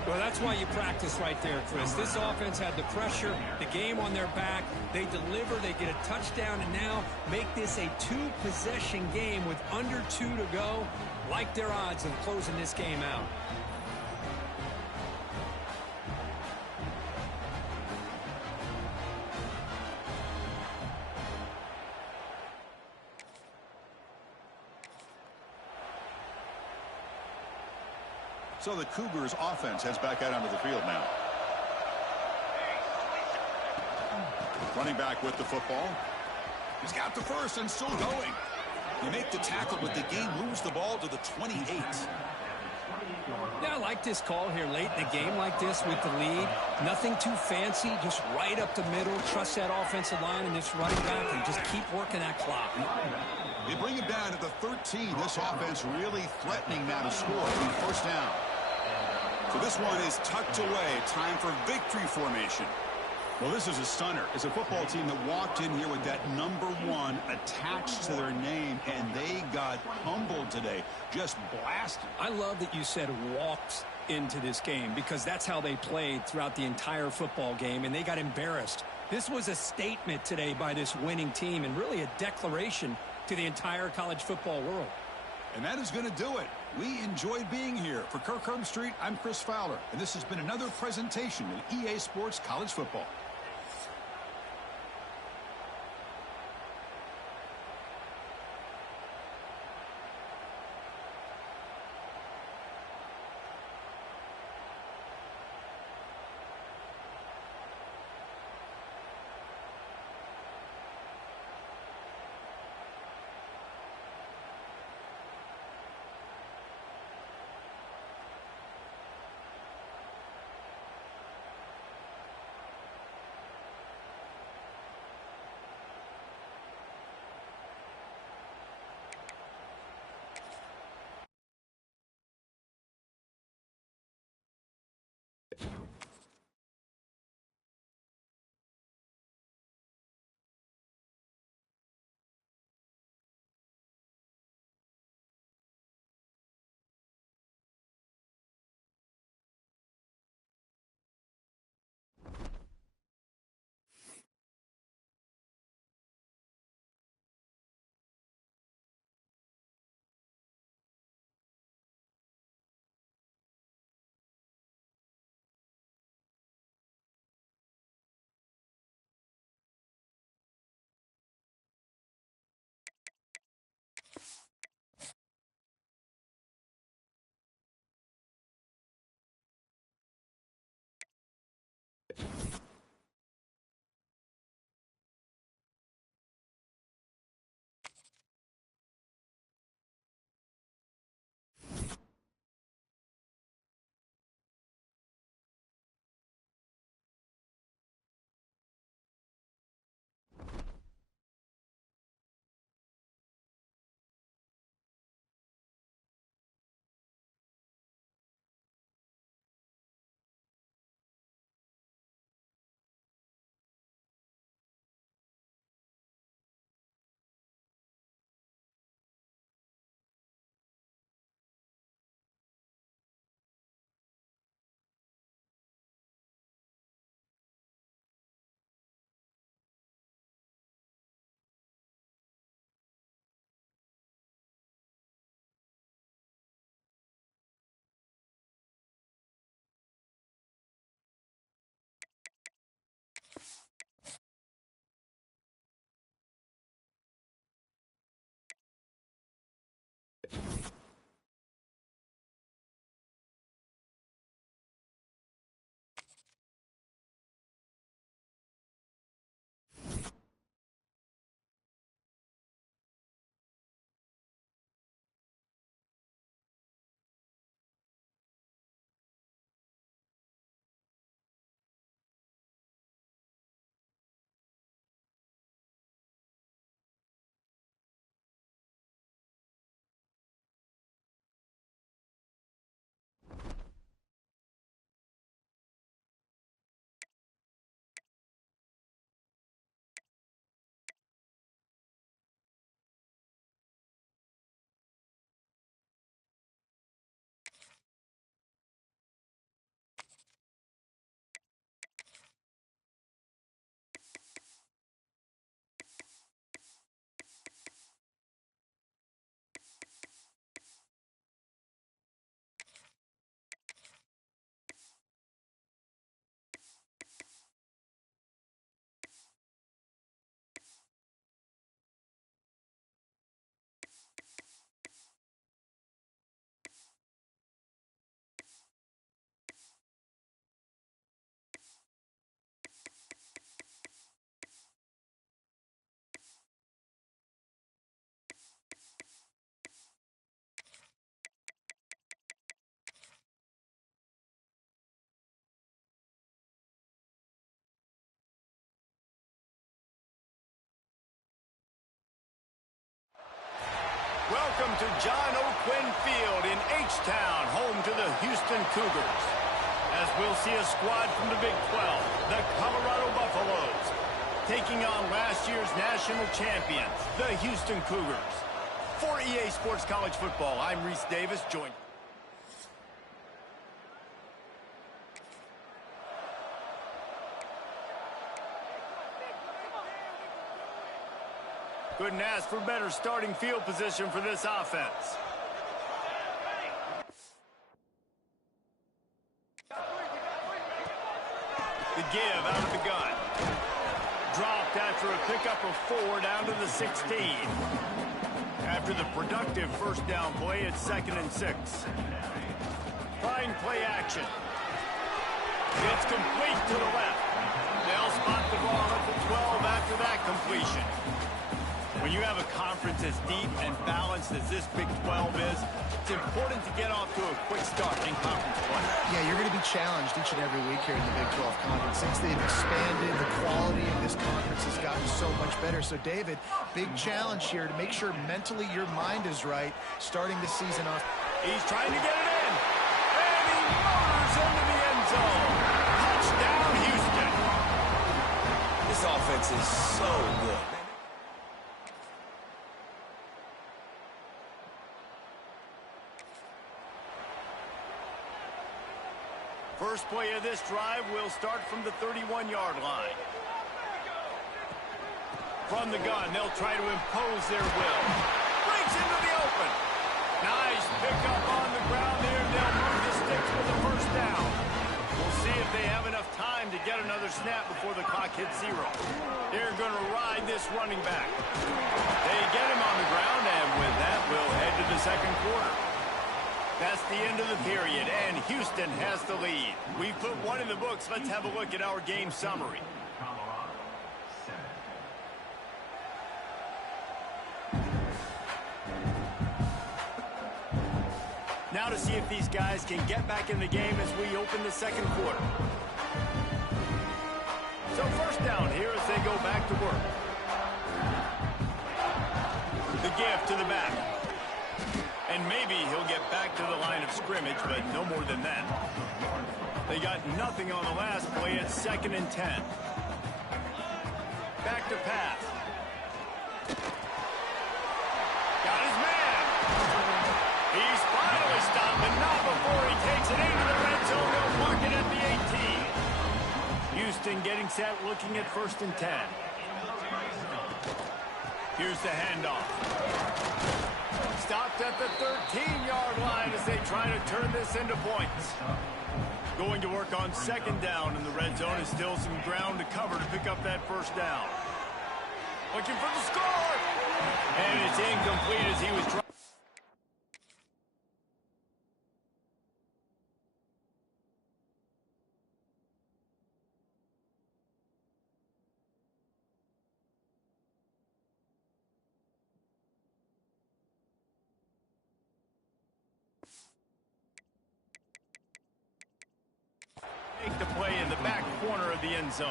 Well, that's why you practice right there, Chris. This offense had the pressure, the game on their back. They deliver, they get a touchdown, and now make this a two-possession game with under 2 to go. Like their odds of closing this game out. So the Cougars offense heads back out onto the field now. Running back with the football. He's got the first and still going. They make the tackle, but the game moves the ball to the 28. Yeah, I like this call here late in a game like this with the lead. Nothing too fancy, just right up the middle. Trust that offensive line and this running back and just keep working that clock. They bring it down to the 13. This offense really threatening now to score on first down. So this one is tucked away. Time for victory formation. Well, this is a stunner. It's a football team that walked in here with that number 1 attached to their name, and they got humbled today. Just blasted. I love that you said walked into this game because that's how they played throughout the entire football game, and they got embarrassed. This was a statement today by this winning team and really a declaration to the entire college football world. And that is going to do it. We enjoyed being here. For Kirk Herbstreit, I'm Chris Fowler, and this has been another presentation of EA Sports College Football. Welcome to John O'Quinn Field in H-Town, home to the Houston Cougars. As we'll see a squad from the Big 12, the Colorado Buffaloes, taking on last year's national champions, the Houston Cougars. For EA Sports College Football, I'm Reese Davis, joined. Couldn't ask for better starting field position for this offense. The give out of the gun. Dropped after a pickup of 4 down to the 16. After the productive first down play, it's 2nd and 6. Fine play action. It's complete to the left. They'll spot the ball at the 12 after that completion. When you have a conference as deep and balanced as this Big 12 is, it's important to get off to a quick start in conference play. Yeah, you're going to be challenged each and every week here in the Big 12 Conference. Since they've expanded, the quality of this conference has gotten so much better. So, David, big challenge here to make sure mentally your mind is right starting the season off. He's trying to get it in. And he motors into the end zone. Touchdown, Houston. This offense is so good. First play of this drive will start from the 31-yard line. From the gun, they'll try to impose their will. Breaks into the open. Nice pickup on the ground there. They'll move the sticks with a first down. We'll see if they have enough time to get another snap before the clock hits 0. They're going to ride this running back. They get him on the ground, and with that, we'll head to the second quarter. That's the end of the period, and Houston has the lead. We've put one in the books. Let's have a look at our game summary. Now to see if these guys can get back in the game as we open the second quarter. So first down here as they go back to work. The give to the back. And maybe he'll get back to the line of scrimmage, but no more than that. They got nothing on the last play. It's 2nd and 10. Back to pass. Got his man. He's finally stopped, but not before he takes it into the red zone. They'll mark it at the 18. Houston getting set, looking at 1st and 10. Here's the handoff. Stopped at the 13-yard line as they try to turn this into points. Going to work on 2nd down in the red zone is still some ground to cover to pick up that first down. Looking for the score. And it's incomplete as he was trying. The play in the back corner of the end zone.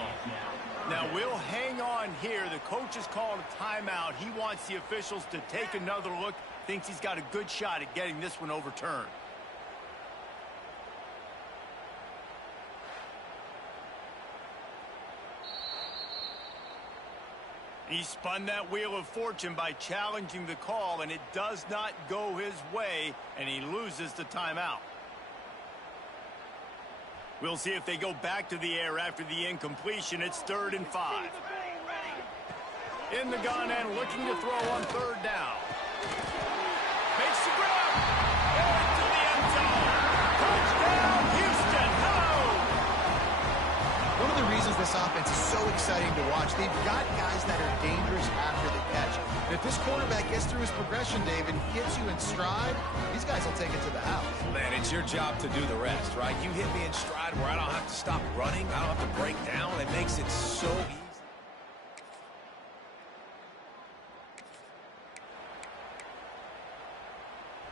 Now we'll hang on here. The coach has called a timeout. He wants the officials to take another look. Thinks he's got a good shot at getting this one overturned. He spun that wheel of fortune by challenging the call, and it does not go his way, and he loses the timeout. We'll see if they go back to the air after the incompletion. It's 3rd and 5. In the gun and looking to throw on 3rd down. Makes the grab. Into the end zone. Touchdown, Houston. Hello. One of the reasons this offense is so exciting to watch, they've got guys that are dangerous after the catch. And if this quarterback gets through his progression, David, gets you in stride, these guys will take it to the house. Man, it's your job to do the rest, right? You hit me in stride where I don't have to stop running. I don't have to break down. It makes it so easy.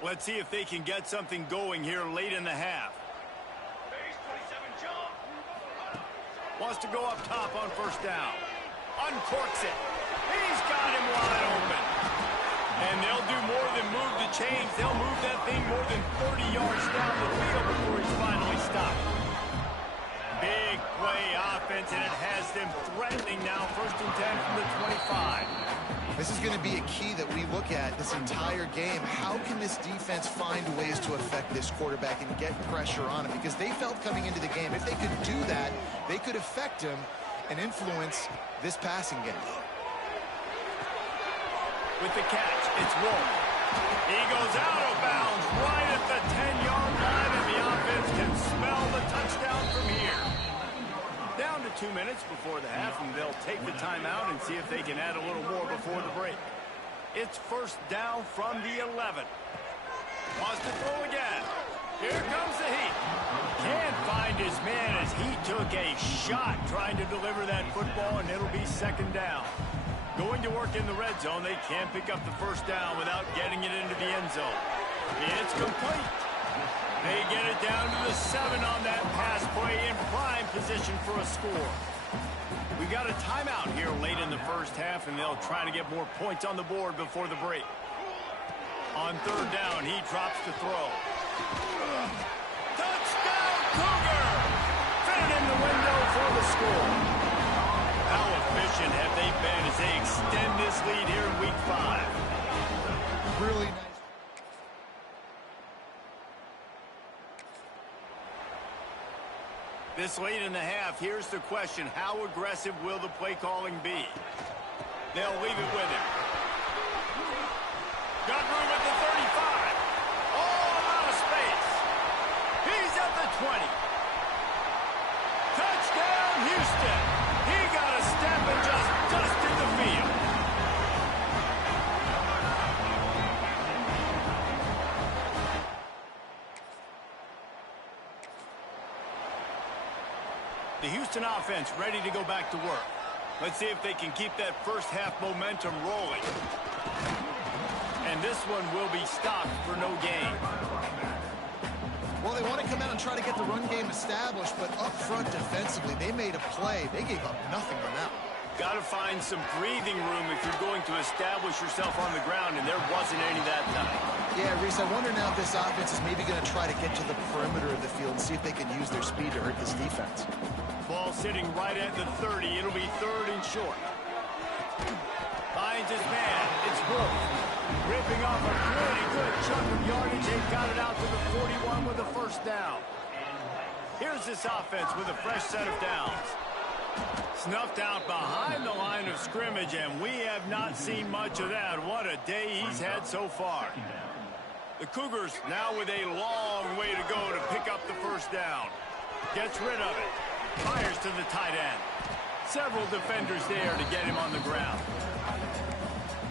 Let's see if they can get something going here late in the half. Base 27 jump. Wants to go up top on 1st down. Uncorks it. He's got him wide open. And they'll do more than move the chains. They'll move that thing more than 30 yards down the field before he's finally stopped. Big play offense, and it has them threatening now. 1st and 10 from the 25. This is going to be a key that we look at this entire game. How can this defense find ways to affect this quarterback and get pressure on him? Because they felt coming into the game, if they could do that, they could affect him and influence this passing game. With the catch, it's Wolf. He goes out of bounds right at the 10-yard line, and the offense can smell the touchdown from here. Down to 2 minutes before the half, and they'll take the timeout and see if they can add a little more before the break. It's 1st down from the 11. Wants to throw again. Here comes the heat. Can't find his man as he took a shot trying to deliver that football, and it'll be 2nd down. Going to work in the red zone, they can't pick up the 1st down without getting it into the end zone. It's complete. They get it down to the 7 on that pass play, in prime position for a score. We got a timeout here late in the 1st half, and they'll try to get more points on the board before the break. On 3rd down, he drops to throw. Touchdown, Cougar! Fit in the window for the score. How efficient have they been as they extend this lead here in Week 5? Really nice. This late in the half, here's the question. How aggressive will the play calling be? They'll leave it with him. Got room at the 35. Oh, out of space. He's at the 20. Touchdown, Houston. He got a step and just dusted the field. The Houston offense ready to go back to work. Let's see if they can keep that 1st half momentum rolling. And this one will be stopped for no gain. Well, they want to come out and try to get the run game established, but up front defensively, they made a play. They gave up nothing on that. Got to find some breathing room if you're going to establish yourself on the ground, and there wasn't any that time. Yeah, Reese, I wonder now if this offense is maybe going to try to get to the perimeter of the field and see if they can use their speed to hurt this defense. Ball sitting right at the 30. It'll be 3rd and short. Finds his man. It's Wolf. Ripping off a pretty good chunk of yardage. They've got it out to the 41 with a 1st down. Here's this offense with a fresh set of downs. Snuffed out behind the line of scrimmage, and we have not seen much of that. What a day he's had so far. The Cougars now with a long way to go to pick up the 1st down. Gets rid of it. Fires to the tight end. Several defenders there to get him on the ground.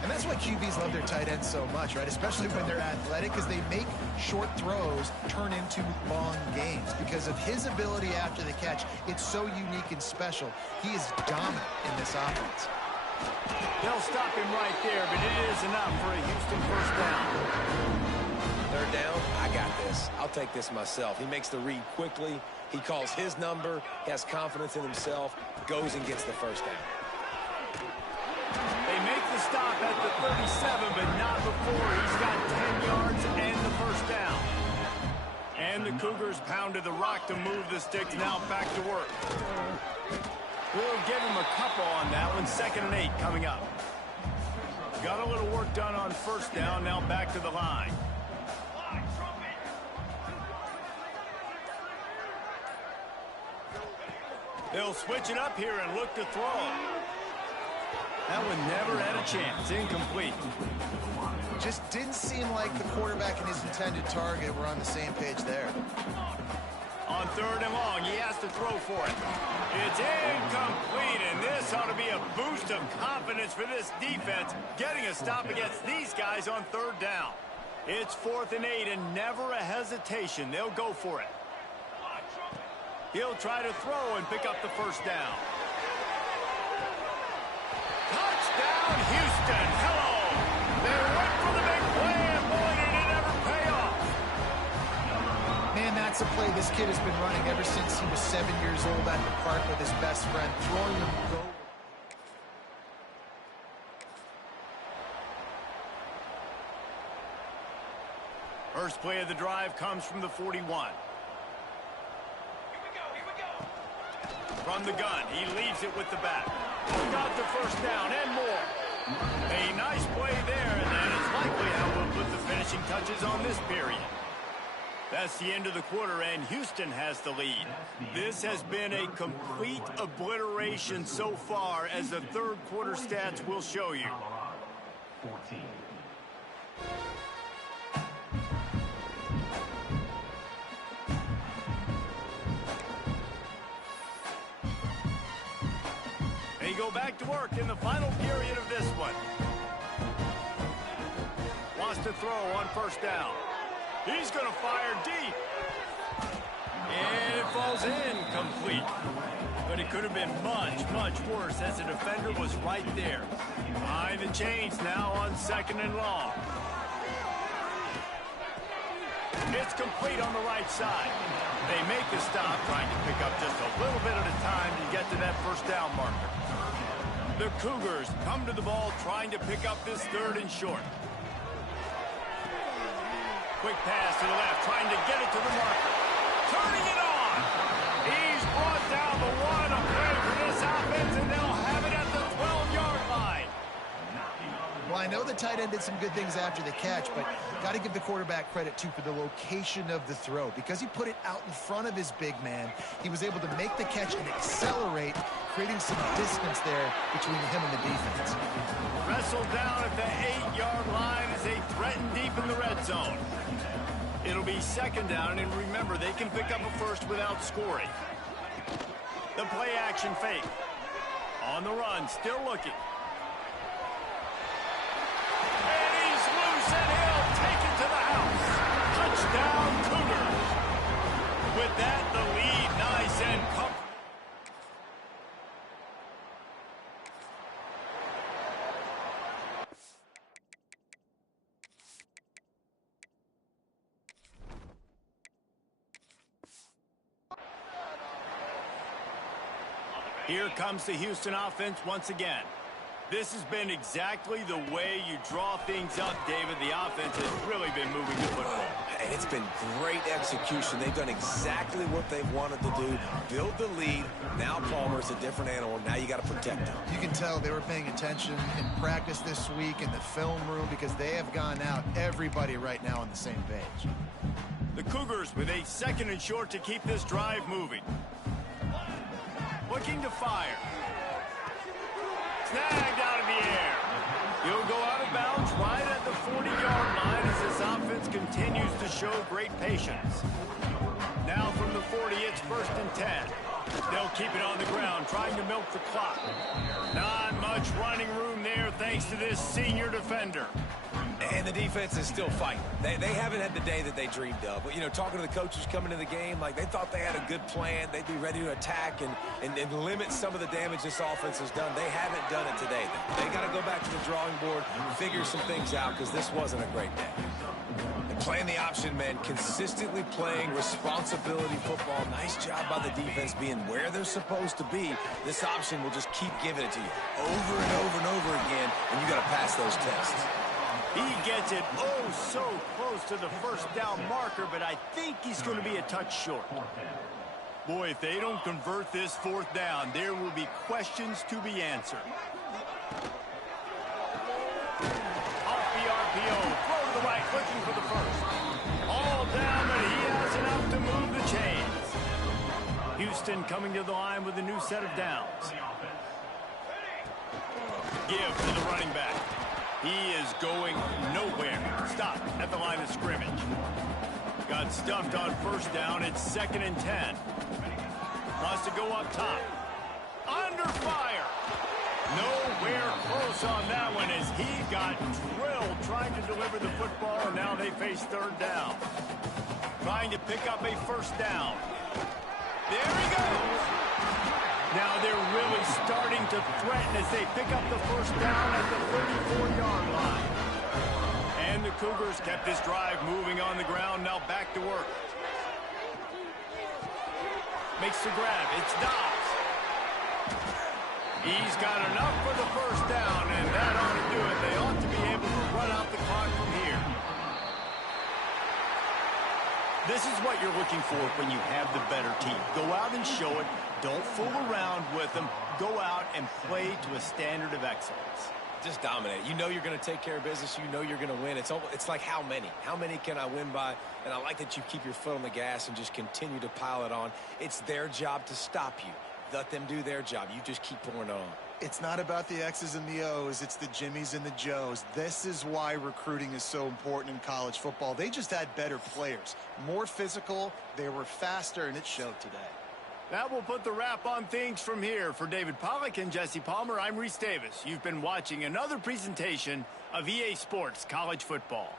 And that's why QBs love their tight ends so much, right? Especially when they're athletic, because they make short throws turn into long gains. Because of his ability after the catch, it's so unique and special. He is dominant in this offense. They'll stop him right there, but it is enough for a Houston 1st down. 3rd down, I got this. I'll take this myself. He makes the read quickly. He calls his number, has confidence in himself, goes and gets the 1st down. They make the stop at the 37, but not before he's got 10 yards and the 1st down. And the Cougars pounded the rock to move the sticks. Now back to work. We'll give him a couple on that one. 2nd and 8 coming up. Got a little work done on 1st down. Now back to the line. They'll switch it up here and look to throw. That one never had a chance. Incomplete. Just didn't seem like the quarterback and his intended target were on the same page there. On 3rd and long, he has to throw for it. It's incomplete, and this ought to be a boost of confidence for this defense, getting a stop against these guys on 3rd down. It's 4th and 8, and never a hesitation. They'll go for it. He'll try to throw and pick up the 1st down. Touchdown, Houston. Hello. They went for the big play, and boy, did it ever pay off. Man, that's a play this kid has been running ever since he was 7 years old at the park with his best friend, throwing him go. first play of the drive comes from the 41. Here we go, here we go. From the gun, he leaves it with the back. Got the first down and more. A nice play there, and that is likely how we'll put the finishing touches on this period. That's the end of the quarter, and Houston has the lead. This has been a complete obliteration so far, as the third quarter stats will show you. 14. They go back to work in the final period of this one. Wants to throw on first down. He's going to fire deep. And it falls incomplete. But it could have been much, much worse, as the defender was right there. Behind the chains now on 2nd and long. It's complete on the right side. They make the stop, trying to pick up just a little bit at a time to get to that first down marker. The Cougars come to the ball, trying to pick up this 3rd and short. Quick pass to the left, trying to get it to the marker. Turning it on. He's brought down the one. A play for this offense, and they'll have it at the 12-yard line. Well, I know the tight end did some good things after the catch, but got to give the quarterback credit, too, for the location of the throw. Because he put it out in front of his big man, he was able to make the catch and accelerate, creating some distance there between him and the defense. Wrestled down at the 8-yard line as they threaten deep in the red zone. It'll be 2nd down, and remember, they can pick up a first without scoring. The play-action fake. On the run, still looking. And he's loose, and he'll take it to the house. Touchdown, Cougars. With that, the lead nice and comfortable. Here comes the Houston offense once again. This has been exactly the way you draw things up, David. The offense has really been moving the football. And it's been great execution. They've done exactly what they've wanted to do. Build the lead. Now Palmer's a different animal. Now you got to protect him. You can tell they were paying attention in practice this week in the film room, because they have gone out, everybody right now on the same page. The Cougars with a 2nd and short to keep this drive moving. Looking to fire. Snagged out of the air. He'll go out of bounds right at the 40-yard line as this offense continues to show great patience. Now from the 40, it's 1st and 10. They'll keep it on the ground, trying to milk the clock. Not much running room there thanks to this senior defender. And the defense is still fighting. They haven't had the day that they dreamed of. But, you know, talking to the coaches coming to the game, like, they thought they had a good plan. They'd be ready to attack and limit some of the damage this offense has done. They haven't done it today. They got to go back to the drawing board and figure some things out, because this wasn't a great day. And playing the option, man, consistently playing responsibility football. Nice job by the defense being where they're supposed to be. This option will just keep giving it to you over and over and over again, and you got to pass those tests. He gets it oh so close to the first down marker, but I think he's going to be a touch short. Boy, if they don't convert this 4th down, there will be questions to be answered. Off the RPO, throw to the right, looking for the first. All down, but he has enough to move the chains. Houston coming to the line with a new set of downs. Give to the running back. He is going nowhere. Stop at the line of scrimmage. Got stuffed on first down. It's 2nd and 10. Wants to go up top. Under fire. Nowhere close on that one as he got drilled trying to deliver the football, and now they face 3rd down. Trying to pick up a first down. There he goes. Now they're really starting to threaten as they pick up the first down at the 34-yard line. And the Cougars kept this drive moving on the ground, now back to work. Makes the grab, it's Dobbs. He's got enough for the first down, and that ought to do it. They ought to be able to run out the clock from here. This is what you're looking for when you have the better team. Go out and show it. Don't fool around with them. Go out and play to a standard of excellence. Just dominate. You know you're going to take care of business. You know you're going to win. It's like how many? How many can I win by? And I like that you keep your foot on the gas and just continue to pile it on. It's their job to stop you. Let them do their job. You just keep pouring it on. It's not about the X's and the O's. It's the Jimmies and the Joes. This is why recruiting is so important in college football. They just had better players, more physical. They were faster, and it showed today. That will put the wrap on things from here. For David Pollack and Jesse Palmer, I'm Reese Davis. You've been watching another presentation of EA Sports College Football.